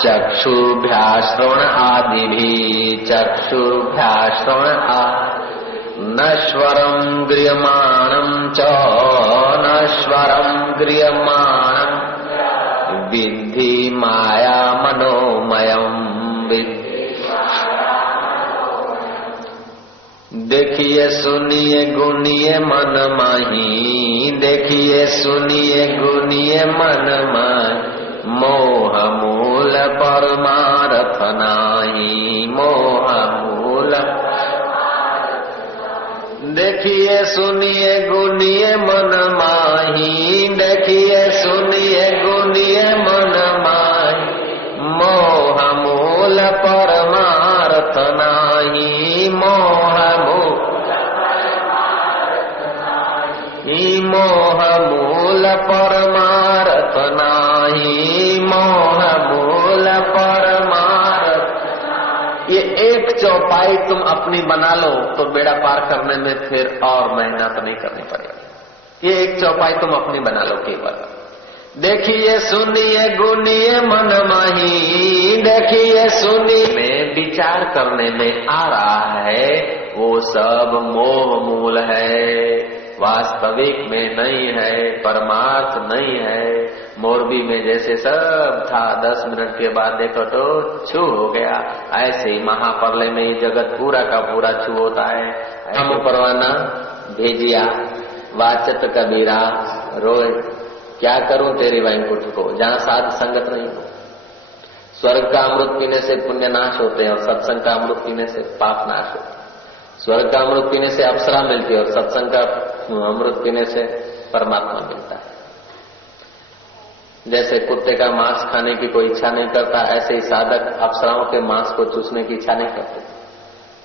चक्षुभ्यां श्रवण आदिभिः चक्षुभ्यां श्रवण नश्वरं गृह्यमाणं च नश्वरं गृह्यमाणं विद्धि माया मनोमयम् विद्धि। देखिए सुनिए गुनिए मन माही, देखिए सुनिए गुनिए मन माही, मोह मूल परमारथ नाही, मोह मूल। देखिए सुनिए गुनिए मन माही, देखिए सुनिए गुनिए मन माही, मोह मूल परमारथ नाही, मोह मोह मूल परमारथ नाही, मोह मूल परमारथ। ये एक चौपाई तुम अपनी बना लो तो बेड़ा पार करने में फिर और मेहनत नहीं करनी पड़ेगी। ये एक चौपाई तुम अपनी बना लो केवल। देखिए सुनिए गुनिए मन माही, देखिए सुनिए में विचार करने में आ रहा है, वो सब मोह मूल है, वास्तविक में नहीं है, परमार्थ नहीं है। मोरबी में जैसे सब था, 10 मिनट के बाद देखो तो छू हो गया, ऐसे ही महाप्रलय में ये जगत पूरा का पूरा छू होता है। हम परवाना भेजिया वाचत कबीरा रोए, क्या करूं तेरी वैकुंठ को, जहां साध संगत नहीं हो। स्वर्ग का अमृत पीने से पुण्य नाश होते हैं और सत्संग का अमृत पीने से पाप नाश होते हैं। स्वर्ग का अमृत पीने से अप्सरा मिलती है और सत्संग का अमृत पीने से परमात्मा मिलता है। जैसे कुत्ते का मांस खाने की कोई इच्छा नहीं करता, ऐसे ही साधक अप्सराओं के मांस को चूसने की इच्छा नहीं करते।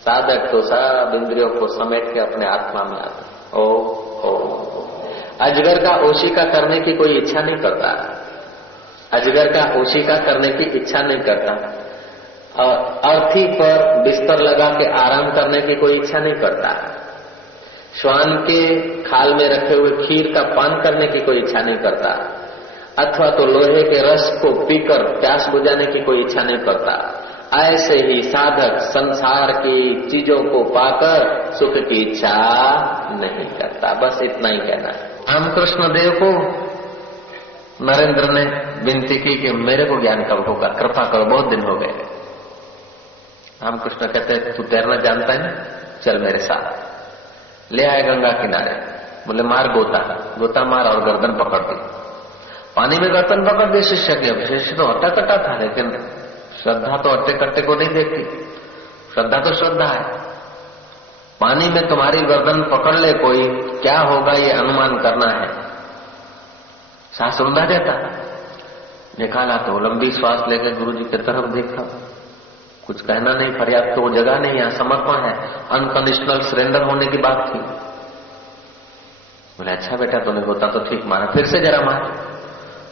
साधक तो सब इंद्रियों को समेट के अपने आत्मा में आता। ओ अजगर का ओशिका करने की कोई इच्छा नहीं करता, अजगर का ओशिका करने की इच्छा नहीं करता, और अर्थी पर बिस्तर लगा के आराम करने की कोई इच्छा नहीं करता, श्वान के खाल में रखे हुए खीर का पान करने की कोई इच्छा नहीं करता, अथवा तो लोहे के रस को पीकर प्यास बुझाने की कोई इच्छा नहीं करता। ऐसे ही साधक संसार की चीजों को पाकर सुख की इच्छा नहीं करता। बस इतना ही कहना है। रामकृष्ण देव को नरेंद्र ने विनती की कि मेरे को ज्ञान कब होगा, कृपा करो, बहुत दिन हो गए। रामकृष्ण कहते तू तैरना जानता है ना, चल मेरे साथ। ले आए गंगा किनारे, बोले मार गोता, गोता मार और गर्दन पकड़ दी। पानी में गर्दन पकड़ दी शिष्य की। अब शिष्य तो हट्टा कट्टा था, लेकिन श्रद्धा तो हट्टे कट्टे को नहीं देखती, श्रद्धा तो श्रद्धा है। पानी में तुम्हारी गर्दन पकड़ ले कोई, क्या होगा ये अनुमान करना है। सांस रुंधा देता, निकाला तो लंबी श्वास लेकर गुरुजी की तरफ देखा, कुछ कहना नहीं, फरियाद तो वो जगह नहीं, यहाँ समर्पण है, अनकंडीशनल सरेंडर होने की बात थी। बोले अच्छा बेटा तूने गोता तो ठीक मारा, फिर से जरा मार।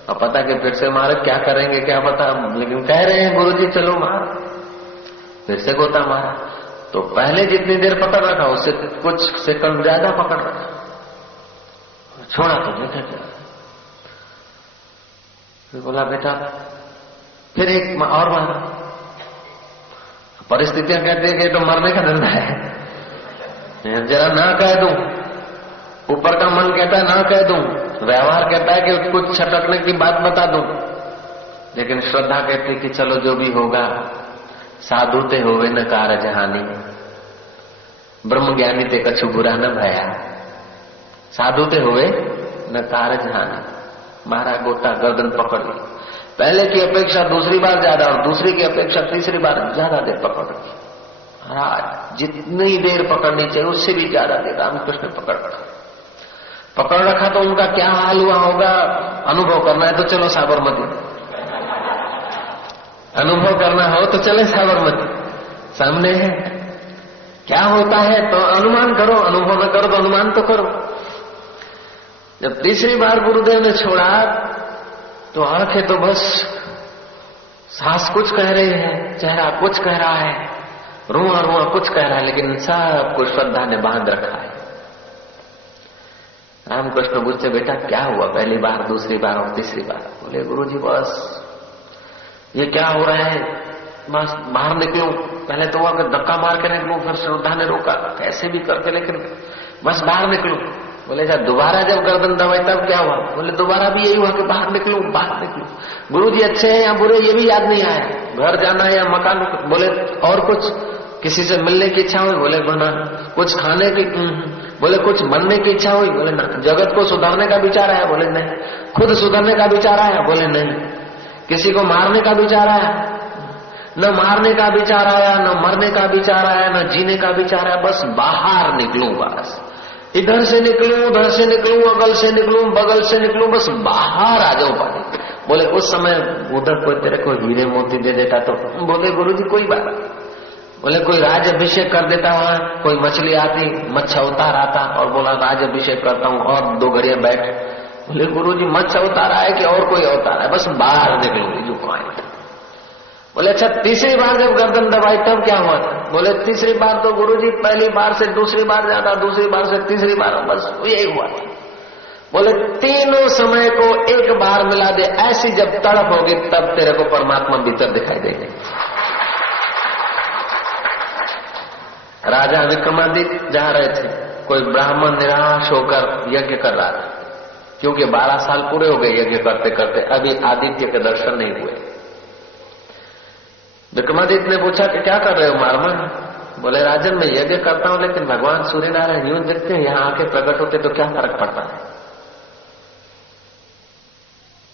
अब पता कि फिर से मारे क्या करेंगे क्या पता, लेकिन कह रहे हैं गुरुजी चलो मार। फिर से गोता मारा तो पहले जितनी देर पकड़ रखा उससे कुछ सेकंड ज्यादा पकड़ रखा, छोड़ा तो देखा क्या। फिर बोला बेटा फिर एक और मारा। परिस्थितियां कहती है कि तो मरने का धंधा है, जरा ना कह दूं, ऊपर का मन कहता है ना कह दूं, व्यवहार कहता है कि कुछ छटकने की बात बता दूं, लेकिन श्रद्धा कहती है कि चलो जो भी होगा साधु ते होवे न कारज हानि, ब्रह्म ज्ञानी ते कछु बुरा न भया। साधु ते होवे न कारज हानि। मारा गोता, गर्दन पकड़ ली, पहले की अपेक्षा दूसरी बार ज्यादा और दूसरी की अपेक्षा तीसरी बार ज्यादा देर पकड़ रखी। महाराज जितनी देर पकड़नी चाहिए उससे भी ज्यादा देर रामकृष्ण पकड़ रखा। तो उनका क्या हाल हुआ होगा, अनुभव करना है तो चलो साबरमती, अनुभव करना हो तो चले साबरमती, सामने है। क्या होता है तो अनुमान करो, अनुभव न करो तो अनुमान तो करो। जब तीसरी बार गुरुदेव ने छोड़ा तो आंखें तो बस, सांस कुछ कह रही है, चेहरा कुछ कह रहा है, रुआ रुआ कुछ कह रहा है, लेकिन सब कुछ श्रद्धा ने बांध रखा है। रामकृष्ण पूछते बेटा क्या हुआ पहली बार, दूसरी बार और तीसरी बार। बोले गुरुजी बस ये क्या हो रहा है, बस बाहर निकलूं। पहले तो हुआ कि धक्का मार के निकलूं, फिर श्रद्धा ने रोका कैसे भी करके, लेकिन बस बाहर निकलूं। बोले जा दोबारा जब गर्दन दबाई तब क्या हुआ। बोले दोबारा भी यही हुआ कि बाहर निकलूं बाहर निकलूं। गुरुजी अच्छे हैं या बुरे ये भी याद नहीं आया, घर जाना है या मकान। बोले और कुछ, किसी से मिलने की इच्छा हुई। बोले बना। कुछ खाने की, बोले कुछ बनने की इच्छा हुई। बोले ना। जगत को सुधारने का विचार आया। बोले नहीं। खुद सुधरने का विचार आया। बोले नहीं। किसी को मारने का विचार आया। न मारने का विचार आया, न मरने का विचार आया, न जीने का विचार आया, बस बाहर निकलूं, बस इधर से निकलूं उधर से निकलूं, अगल से निकलूं बगल से निकलूं, बस बाहर आ जाओ पानी। बोले उस समय उधर कोई तेरे को हीरे मोती दे देता तो। बोले गुरुजी कोई बात। बोले कोई राज अभिषेक कर देता, वहां कोई मछली आती, मत्स्य अवतार आता और बोला राज अभिषेक करता हूं और 2 घड़ियां बैठ। बोले गुरुजी मत्स्य अवतार आए कि और कोई अवतार है, बस बाहर निकलूंगी जो कौन। बोले अच्छा तीसरी बार जब गर्दन दबाई तब क्या हुआ था। बोले तीसरी बार तो गुरुजी पहली बार से दूसरी बार ज्यादा, दूसरी बार से तीसरी बार, बस यही हुआ था। बोले तीनों समय को एक बार मिला दे, ऐसी जब तड़प होगी तब तेरे को परमात्मा भीतर दिखाई देंगे। राजा विक्रमादित्य जा रहे थे, कोई ब्राह्मण निराश होकर यज्ञ कर रहा था, क्योंकि 12 साल पूरे हो गए यज्ञ करते करते, अभी आदित्य के दर्शन नहीं हुए। विक्रमादित्य ने पूछा कि क्या कर रहे हो मारमन। बोले राजन मैं यज्ञ करता हूं, लेकिन भगवान सूर्यनारायण यूं देखते हैं, यहां आके प्रकट होते तो क्या फर्क पड़ता है।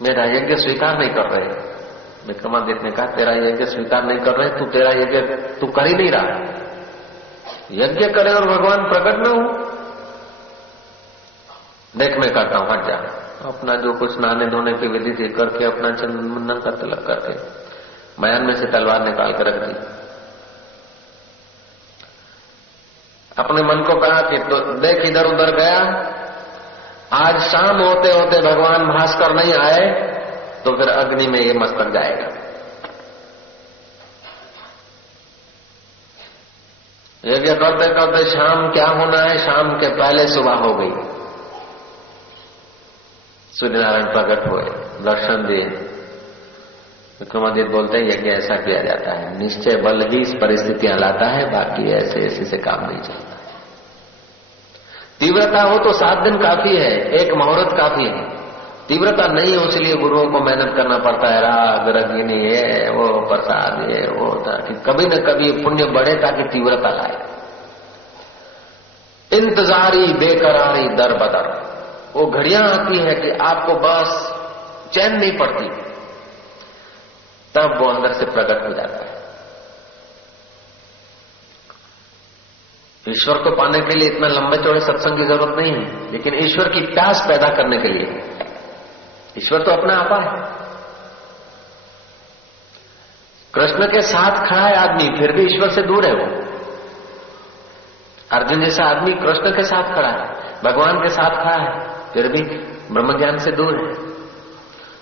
मेरा यज्ञ स्वीकार नहीं कर रहे। विक्रमादित्य ने कहा तेरा यज्ञ स्वीकार नहीं कर रहे, तू तेरा यज्ञ तू कर ही नहीं रहा। यज्ञ करे और भगवान प्रकट न हो। देख मैं करता हूं, हट जा। अपना जो कुछ नहाने धोने की विधि थी करके अपना चंदन का तिलक करके मयान में से तलवार निकाल कर रख दी। अपने मन को कहा कि तो देख इधर उधर गया, आज शाम होते होते भगवान भास्कर नहीं आए तो फिर अग्नि में ये मस्तक जाएगा। यज्ञ करते करते शाम क्या होना है, शाम के पहले सुबह हो गई। सूर्यनारायण प्रकट हुए, दर्शन दिए। विक्रमादित्य बोलते हैं यज्ञ ऐसा किया जाता है, निश्चय बल ही इस परिस्थितियां लाता है, बाकी ऐसे ऐसे से काम नहीं चलता। तीव्रता हो तो 7 दिन काफी है, 1 मुहूर्त काफी है। तीव्रता नहीं हो इसलिए गुरुओं को मेहनत करना पड़ता है, राग रगिनी है, वो प्रसाद है, वो ताकि कभी न कभी पुण्य बढ़े, ताकि तीव्रता लाए। इंतजारी बेकरारी दर बदर, वो घड़ियां आती है कि आपको बस चैन नहीं पड़ती, तब वो अंदर से प्रकट हो जाता है। ईश्वर को पाने के लिए इतना लंबे चौड़े सत्संग की जरूरत नहीं है, लेकिन ईश्वर की प्यास पैदा करने के लिए। ईश्वर तो अपना आपा है। कृष्ण के साथ खड़ा है आदमी, फिर भी ईश्वर से दूर है वो। अर्जुन जैसा आदमी कृष्ण के साथ खड़ा है, भगवान के साथ खड़ा है, फिर भी ब्रह्म ज्ञान से दूर है।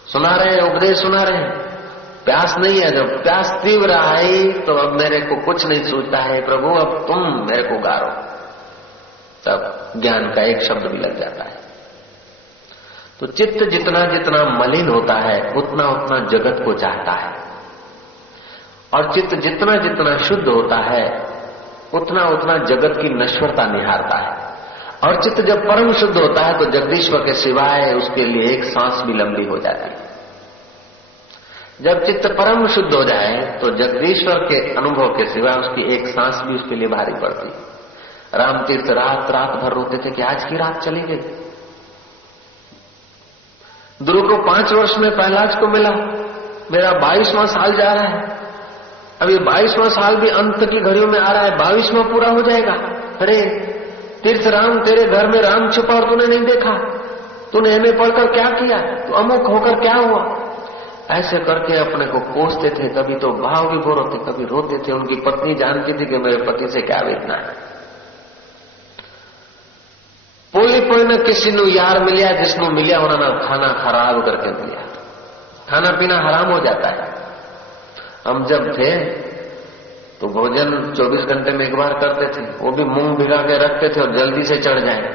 सुना रहे हैं, उपदेश सुना रहे हैं, प्यास नहीं है। जब प्यास तीव्र आई तो अब मेरे को कुछ नहीं सूझता है प्रभु, अब तुम मेरे को गारो, तब ज्ञान का एक शब्द भी लग जाता है। तो चित्त जितना जितना मलिन होता है उतना उतना जगत को चाहता है, और चित्त जितना जितना शुद्ध होता है उतना उतना जगत की नश्वरता निहारता है। और चित्त जब परम शुद्ध होता है तो जगदीश्वर के सिवाय उसके लिए एक सांस भी लंबी हो जाती है। जब चित्त परम शुद्ध हो जाए तो जगदीश्वर के अनुभव के सिवाय उसकी एक सांस भी उसके लिए भारी पड़ती। राम तीर्थ रात रात भर रोते थे कि आज की रात चली गई। ध्रुव को 5 वर्ष में प्रहलाद को मिला, मेरा 22वां साल जा रहा है, अब ये 22वां साल भी अंत की घड़ियों में आ रहा है, 22वां पूरा हो जाएगा। अरे तीर्थ राम, तेरे घर में राम छुपा और तूने नहीं देखा, तूने एमए पढ़कर क्या किया, तो अमुक होकर क्या हुआ। ऐसे करके अपने को कोसते थे, कभी तो भाव विभोर होते, कभी रोते थे। उनकी पत्नी जानती थी कि मेरे पति से क्या वेदना है। पोली पोई किसी नु यार मिलिया, जिसनु मिलिया उन्होंने खाना खराब करके दिया, खाना पीना हराम हो जाता है। हम जब थे तो भोजन 24 घंटे में एक बार करते थे, वो भी मूंग भिगा के रखते थे और जल्दी से चढ़ जाए।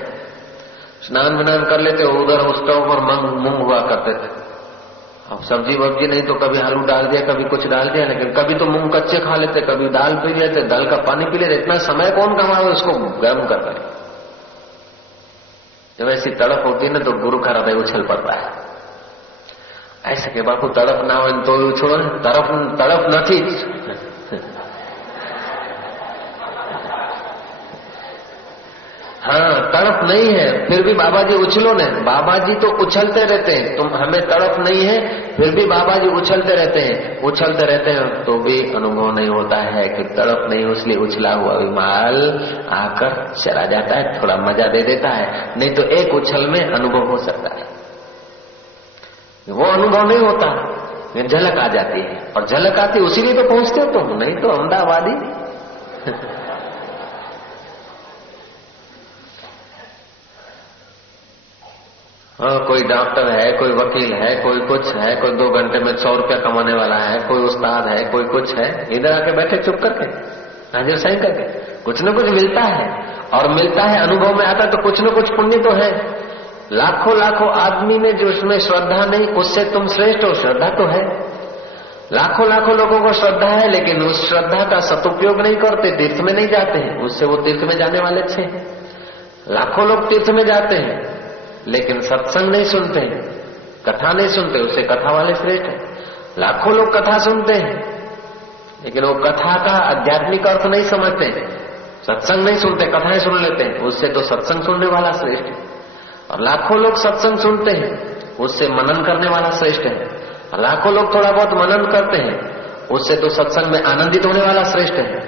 स्नान विनान कर लेते, उधर स्टोव पर मूंग हुआ करते थे। अब सब्जी वब्जी नहीं तो कभी आलू डाल दिया, कभी कुछ डाल दिया, लेकिन कभी तो मूंग कच्चे खा लेते, कभी दाल पी लेते, दाल का पानी पी लेते। इतना समय कौन कमाए उसको गर्म कर रहे। जब ऐसी तड़प होती है ना तो गुरु का हृदय उछल पड़ता है। ऐसे के बापू तड़प ना हो तो उछलो, तड़प નથી। हाँ, तड़प नहीं है फिर भी बाबा जी उछलो ने। बाबा जी तो उछलते रहते हैं, तुम हमें तड़प नहीं है फिर भी बाबा जी उछलते रहते हैं। उछलते रहते हैं तो भी अनुभव नहीं होता है कि तड़प नहीं, इसलिए उछला हुआ विमाल आकर चला जाता है, थोड़ा मजा दे देता है। नहीं तो एक उछल में अनुभव हो सकता है, वो अनुभव नहीं होता, झलक आ जाती है। और झलक आती उसी लिए तो पहुंचते हो तुम, नहीं तो अहमदाबादी। हाँ, कोई डॉक्टर है, कोई वकील है, कोई कुछ है, कोई 2 घंटे में 100 रुपया कमाने वाला है, कोई उस्ताद है, कोई कुछ है। इधर आके बैठे चुप करके, हाजिर सही करके, कुछ न कुछ मिलता है। और मिलता है, अनुभव में आता तो कुछ न कुछ पुण्य तो है। लाखों लाखों आदमी ने जो उसमें श्रद्धा नहीं, उससे तुम श्रेष्ठ हो। श्रद्धा तो है, लाखों लाखों लोगों को श्रद्धा है, लेकिन उस श्रद्धा का सदुपयोग नहीं करते, तीर्थ में नहीं जाते हैं, उससे वो तीर्थ में जाने वाले अच्छे हैं। लाखों लोग तीर्थ में जाते हैं लेकिन सत्संग नहीं सुनते, कथा नहीं सुनते, उससे कथा वाले श्रेष्ठ है। लाखों लोग कथा सुनते हैं लेकिन वो कथा का आध्यात्मिक अर्थ नहीं समझते, सत्संग नहीं सुनते, कथाएं सुन लेते हैं, उससे तो सत्संग सुनने वाला श्रेष्ठ है। और लाखों लोग सत्संग सुनते हैं उससे मनन करने वाला श्रेष्ठ है। लाखों लोग थोड़ा बहुत मनन करते हैं, उससे तो सत्संग में आनंदित होने वाला श्रेष्ठ है।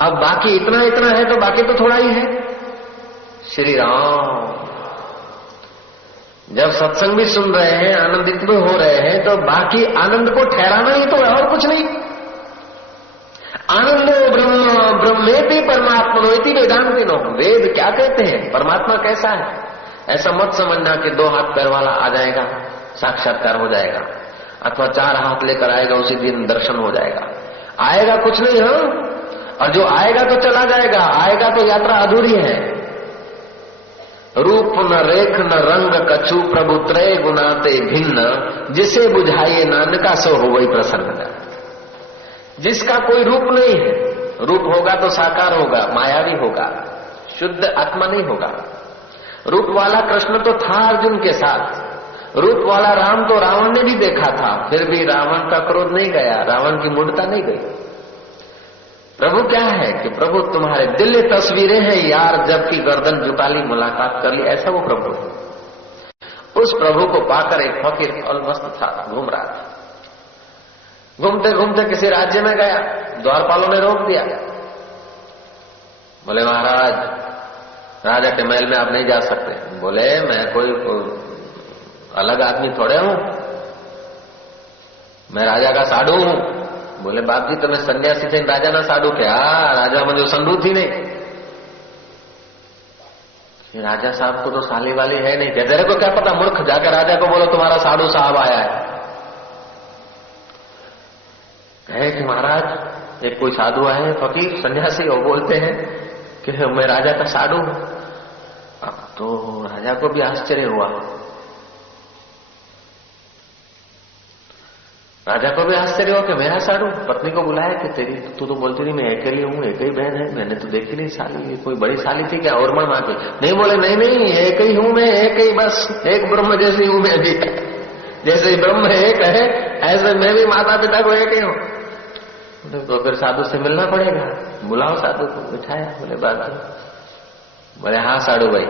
अब बाकी इतना इतना है तो बाकी तो थोड़ा ही है। श्री राम, जब सत्संग भी सुन रहे हैं, आनंदित भी हो रहे हैं, तो बाकी आनंद को ठहराना ही तो है और कुछ नहीं। आनंदो ब्रह्म ब्रह्मेति परमात्मनोति वेदांतिनो। वेद क्या कहते हैं, परमात्मा कैसा है, ऐसा मत समझना कि 2 हाथ पैर वाला आ जाएगा साक्षात्कार हो जाएगा, अथवा 4 हाथ लेकर आएगा उसी दिन दर्शन हो जाएगा। आएगा कुछ नहीं। हाँ, और जो आएगा तो चला जाएगा, आएगा तो यात्रा अधूरी है। रूप न रेख न रंग कछु प्रभु त्रय गुनाते भिन्न, जिसे बुझाइए नानका सो हो वही प्रसन्न। जिसका कोई रूप नहीं है, रूप होगा तो साकार होगा, मायावी होगा, शुद्ध आत्मा नहीं होगा। रूप वाला कृष्ण तो था अर्जुन के साथ, रूप वाला राम तो रावण ने भी देखा था, फिर भी रावण का क्रोध नहीं गया, रावण की मूर्खता नहीं गई। प्रभु क्या है कि प्रभु तुम्हारे दिल तस्वीरें हैं यार, जबकि गर्दन झुका ली, मुलाकात कर ली, ऐसा वो प्रभु है। उस प्रभु को पाकर एक फकीर अलमस्त था, घूम रहा था। घूमते घूमते किसी राज्य में गया, द्वारपालों ने रोक दिया। बोले महाराज, राजा के महल में आप नहीं जा सकते। बोले मैं कोई अलग आदमी थोड़े हूं, मैं राजा का साधु हूं। बोले बाप जी तुम्हें सन्यासी थे, राजा ना साधु क्या, राजा मुझे संधू थी नहीं। राजा साहब को तो साली वाली है नहीं। क्या तेरे को क्या पता मूर्ख, जाकर राजा को बोलो तुम्हारा साधु साहब आया है कि महाराज एक कोई साधु आए हैं, फकीर सन्यासी, वो बोलते हैं कि मैं राजा का साधु हूं। अब तो राजा को भी आश्चर्य हुआ, राजा को भी आश्चर्य हुआ कि मेरा साधु। पत्नी को बुलाया कि तेरी तू तो बोलती नहीं मैं अकेली हूं, एक ही बहन है, मैंने तो देखी नहीं साली, कोई बड़ी साली थी क्या और मैं मां की? नहीं। बोले नहीं एक ही हूं मैं, एक ही, बस एक ब्रह्म जैसी हूं मैं भी। जैसे ब्रह्म एक है ऐसे मैं भी माता पिता को एक ही हूं। तो फिर साधु से मिलना पड़ेगा, बुलाओ साधु को। बिठाया, बोले बात। बोले हाँ साधु भाई।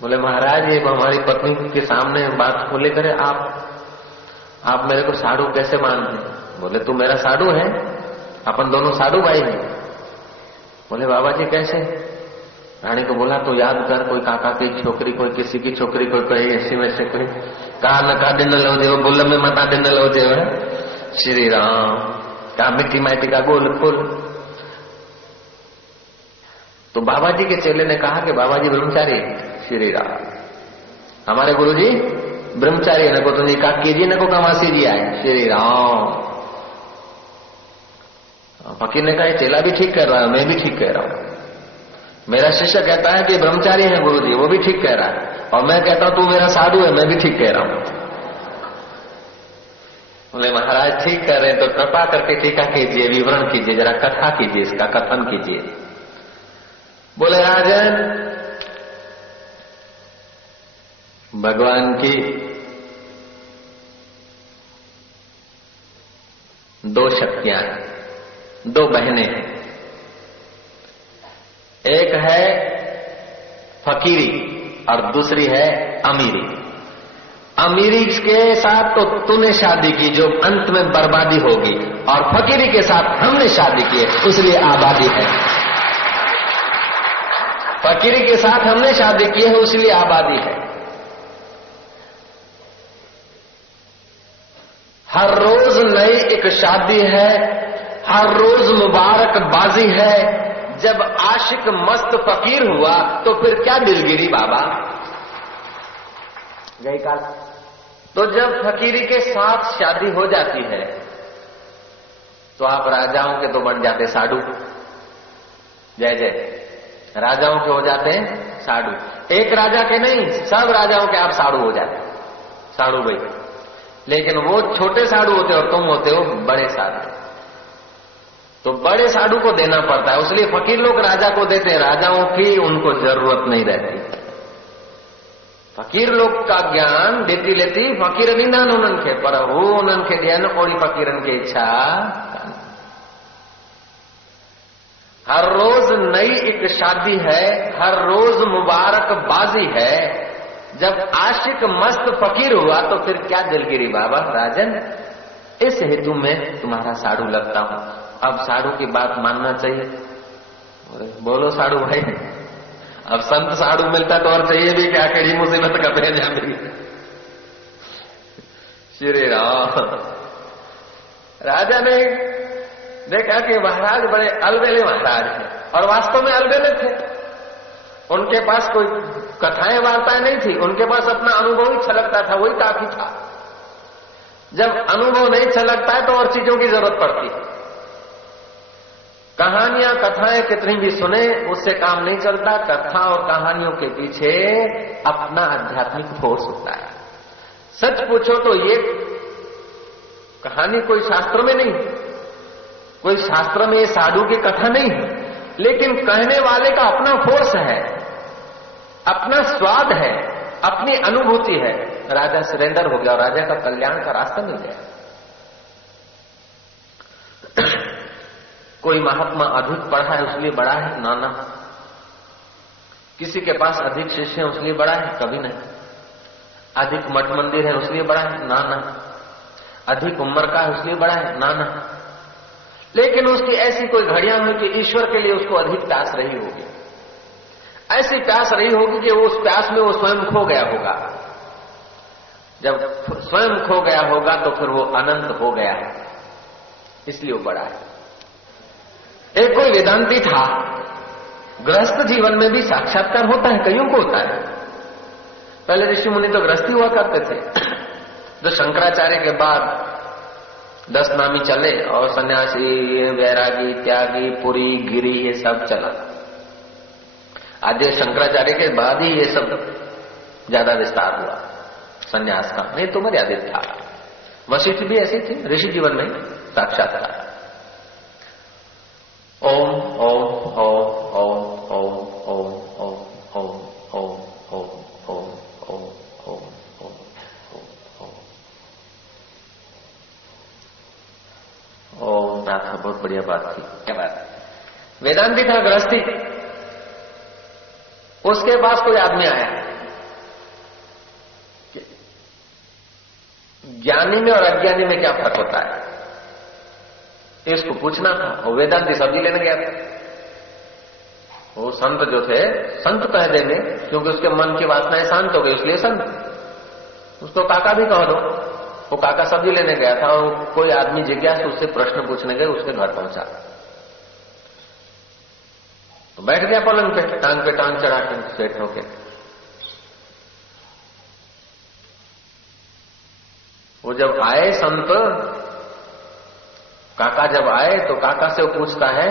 बोले महाराज ये हमारी पत्नी के सामने बात खोले करे, आप मेरे को साधु कैसे मानते? बोले तू मेरा साधु है, अपन दोनों साधु भाई हैं। बोले बाबा जी कैसे? रानी को बोला तो याद कर, कोई काका की छोकरी, कोई किसी की छोकरी, कोई ऐसी में से कोई कहा नका दिन लो देव, बुल में मता दिन लो देव। श्री राम का मिट्टी माटी का गोल फूल। तो बाबा जी के चेले ने कहा कि बाबा जी ब्रह्मचारी। श्री राम, हमारे गुरु जी ब्रह्मचारी, नको तो निकाह कीजिए, नको कमासी जी आए। श्री राम। फकीर ने कहा चेला भी ठीक कह रहा है, मैं भी ठीक कह रहा हूं। मेरा शिष्य कहता है कि ब्रह्मचारी है गुरु जी, वो भी ठीक कह रहा है, और मैं कहता हूं तू मेरा साधु है, मैं भी ठीक कह रहा हूं। बोले महाराज ठीक कह रहे हैं तो कृपा करके टीका कीजिए, विवरण कीजिए, जरा कथा कीजिए, इसका कथन कीजिए। बोले राजन, भगवान की 2 शक्तियां हैं, 2 बहनें हैं। एक है फकीरी और दूसरी है अमीरी। अमीरी के साथ तो तूने शादी की जो अंत में बर्बादी होगी, और फकीरी के साथ हमने शादी की है इसलिए आबादी है। फकीरी के साथ हमने शादी की है इसलिए आबादी है। हर रोज नई एक शादी है, हर रोज मुबारक बाजी है। जब आशिक मस्त फकीर हुआ तो फिर क्या दिलगिरी बाबा गई काल। तो जब फकीरी के साथ शादी हो जाती है तो आप राजाओं के तो बन जाते साधु। जय जय। राजाओं के हो जाते हैं साधु। एक राजा के नहीं, सब राजाओं के आप साधु हो जाते, साधु भाई। लेकिन वो छोटे साधु होते और तुम होते हो बड़े साधु। तो बड़े साधु को देना पड़ता है, इसलिए फकीर लोग राजा को देते हैं, राजाओं की उनको जरूरत नहीं रहती। फकीर लोग का ज्ञान देती लेती फकीर निंदान उन्हनि खे, पर वो उन्हनि खे ॾियनि ओड़ी फकीरनि खे इच्छा। हर रोज नई एक शादी है, हर रोज मुबारक बाजी है। जब आशिक मस्त फकीर हुआ तो फिर क्या दिलगिरी बाबा राजन, इस हेतु में तुम्हारा साधु लगता हूं, अब साधु की बात मानना चाहिए। बोलो साधु भाई, अब संत साधु मिलता तो और चाहिए भी क्या, कड़ी मुसीबत का पहन जाएगी। श्री राम। राजा ने देखा कि महाराज बड़े अलबेले महाराज हैं, और वास्तव में अलबेले थे। उनके पास कोई कथाएं वार्ताएं नहीं थी, उनके पास अपना अनुभव ही छलकता था, वही काफी था। जब अनुभव नहीं छलकता है तो और चीजों की जरूरत पड़ती है। कहानियां कथाएं कितनी भी सुने उससे काम नहीं चलता। कथा और कहानियों के पीछे अपना आध्यात्मिक फोर्स होता है। सच पूछो तो ये कहानी कोई शास्त्र में नहीं, कोई शास्त्र में ये साधु की कथा नहीं है, लेकिन कहने वाले का अपना फोर्स है, अपना स्वाद है, अपनी अनुभूति है। राजा सरेंडर हो गया और राजा का कल्याण का रास्ता मिल गया। कोई महात्मा अधिक पढ़ा है उसलिए बड़ा है, नाना। किसी के पास अधिक शिष्य है उसलिए बड़ा है, कभी नहीं। अधिक मठ मंदिर है उसलिए बड़ा है, नाना। अधिक उम्र का है उसलिए बड़ा है, नाना। लेकिन उसकी ऐसी कोई घड़ियां हुई कि ईश्वर के लिए उसको अधिक प्यास रही होगी, ऐसी प्यास रही होगी कि उस प्यास में वो स्वयं खो गया होगा। जब स्वयं खो गया होगा तो फिर वो अनंत हो गया है, इसलिए वो बड़ा है। एक कोई वेदांती था, गृहस्थ जीवन में भी साक्षात्कार होता है, कईयों को होता है। पहले ऋषि मुनि तो गृहस्थी हुआ करते थे, जो शंकराचार्य के बाद 10 नामी चले और सन्यासी, वैरागी, त्यागी, पुरी, गिरी ये सब चला। आद्य शंकराचार्य के बाद ही ये सब ज्यादा विस्तार हुआ सन्यास का, नहीं तो मर्यादित था। वशिष्ठ भी ऐसी थी, ऋषि जीवन में साक्षात्कार। ओम ओम ओम ओम ओम ओम ओम ओम ओम ओम ओम ओम ओम ओम ओम। नाथ बहुत बढ़िया बात थी। क्या बात? वेदांती था, गृहस्थी। उसके पास कोई आदमी आया, ज्ञानी में और अज्ञानी में क्या फर्क होता है, इसको पूछना था। वो वेदांती सब्जी लेने गया था। वो संत जो थे, संत कह देंगे क्योंकि उसके मन की वासनाएं शांत हो गई, इसलिए संत। उसको काका भी कह दो। वो काका सब्जी लेने गया था और कोई आदमी जिज्ञासु उससे प्रश्न पूछने गए, उसके घर पहुंचा तो बैठ गया पलंग पे टांग चढ़ा के सेठ होके। वो जब आए संत, काका जब आए तो काका से वो पूछता है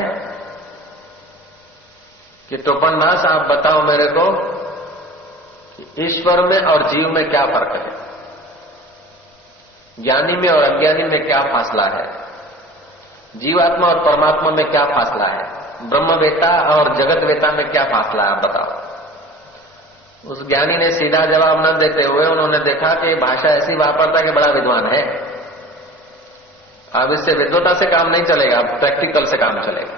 कि टोपनदास आप बताओ मेरे को कि ईश्वर में और जीव में क्या फर्क है, ज्ञानी में और अज्ञानी में क्या फासला है, जीवात्मा और परमात्मा में क्या फासला है, ब्रह्मवेता और जगतवेता में क्या फासला है, आप बताओ। उस ज्ञानी ने सीधा जवाब न देते हुए उन्होंने देखा कि भाषा ऐसी वापरता कि बड़ा विद्वान है, अब इससे विद्वता से काम नहीं चलेगा, प्रैक्टिकल से काम चलेगा।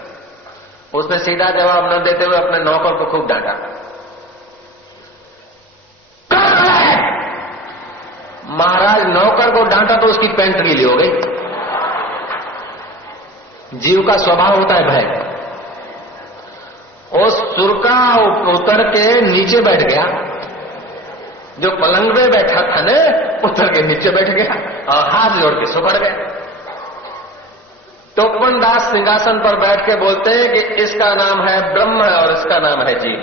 उसने सीधा जवाब न देते हुए अपने नौकर को खूब डांटा। महाराज नौकर को डांटा तो उसकी पैंट गीली हो गई। जीव का स्वभाव होता है भय। उस सुरका उतर के नीचे बैठ गया, जो पलंग में बैठा था न उतर के नीचे बैठ गया और हाथ जोड़ के सुपड़ गया। टोपनदास सिंहासन पर बैठ के बोलते हैं कि इसका नाम है ब्रह्म और इसका नाम है जीव।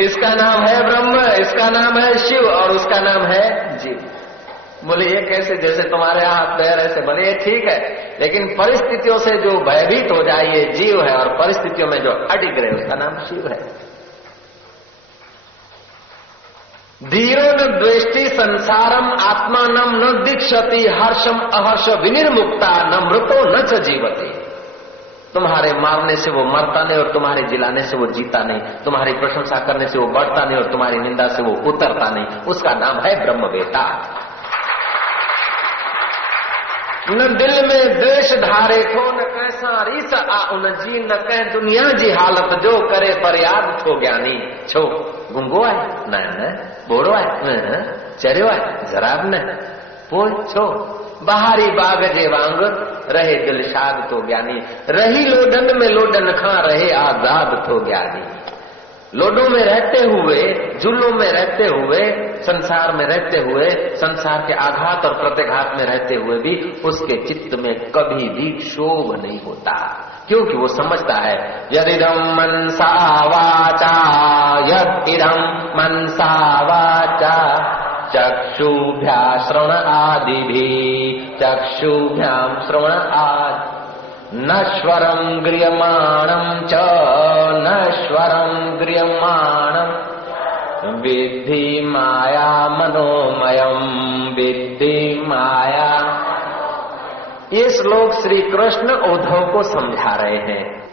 इसका नाम है ब्रह्म, इसका नाम है शिव और उसका नाम है जीव। बोले ये कैसे, जैसे तुम्हारे हाथ पैर ऐसे। बोले ये ठीक है, लेकिन परिस्थितियों से जो भयभीत हो जाए ये जीव है, और परिस्थितियों में जो अडिग रहे उसका नाम शिव है। धीरो न द्वेष्टि संसारम आत्मानम न दीक्षति हर्षम अहर्ष विनिर्मुक्ता न मृतो न च जीवति। तुम्हारे मारने से वो मरता नहीं और तुम्हारे जिलाने से वो जीता नहीं, तुम्हारी प्रशंसा करने से वो बढ़ता नहीं और तुम्हारी निंदा से वो उतरता नहीं। उसका नाम है ब्रह्मवेता। न दिल में द्वेष धारे थो, न कैसा रीस आ उन जी, न कह दुनिया जी हालत जो करे पर याद थो ज्ञानी। छो गुंगो आहे? न बोड़ो आहे? चरियो आहे? जराब न। पोइ छो बहारी बाग जे वांग रहे दिल शाद तो ज्ञानी। रही लोडन में लोडन खां रहे आजाद तो ज्ञानी। लोडों में रहते हुए, जुल्लों में रहते हुए, संसार में रहते हुए, संसार के आघात और प्रत्याघात में रहते हुए भी उसके चित्त में कभी भी क्षोभ नहीं होता, क्योंकि वो समझता है यदिदं मनसा वाचा, यदिदं मनसा वाचा चक्षुभ्या श्रवण आदिभिः, चक्षुभ्यां श्रवण आदि नश्वरं गृह्यमाणं च, नश्वरं गृह्यमाणं विद्धि माया मनोमयं, विद्धि माया। ये श्लोक श्री कृष्ण उद्धव को समझा रहे हैं।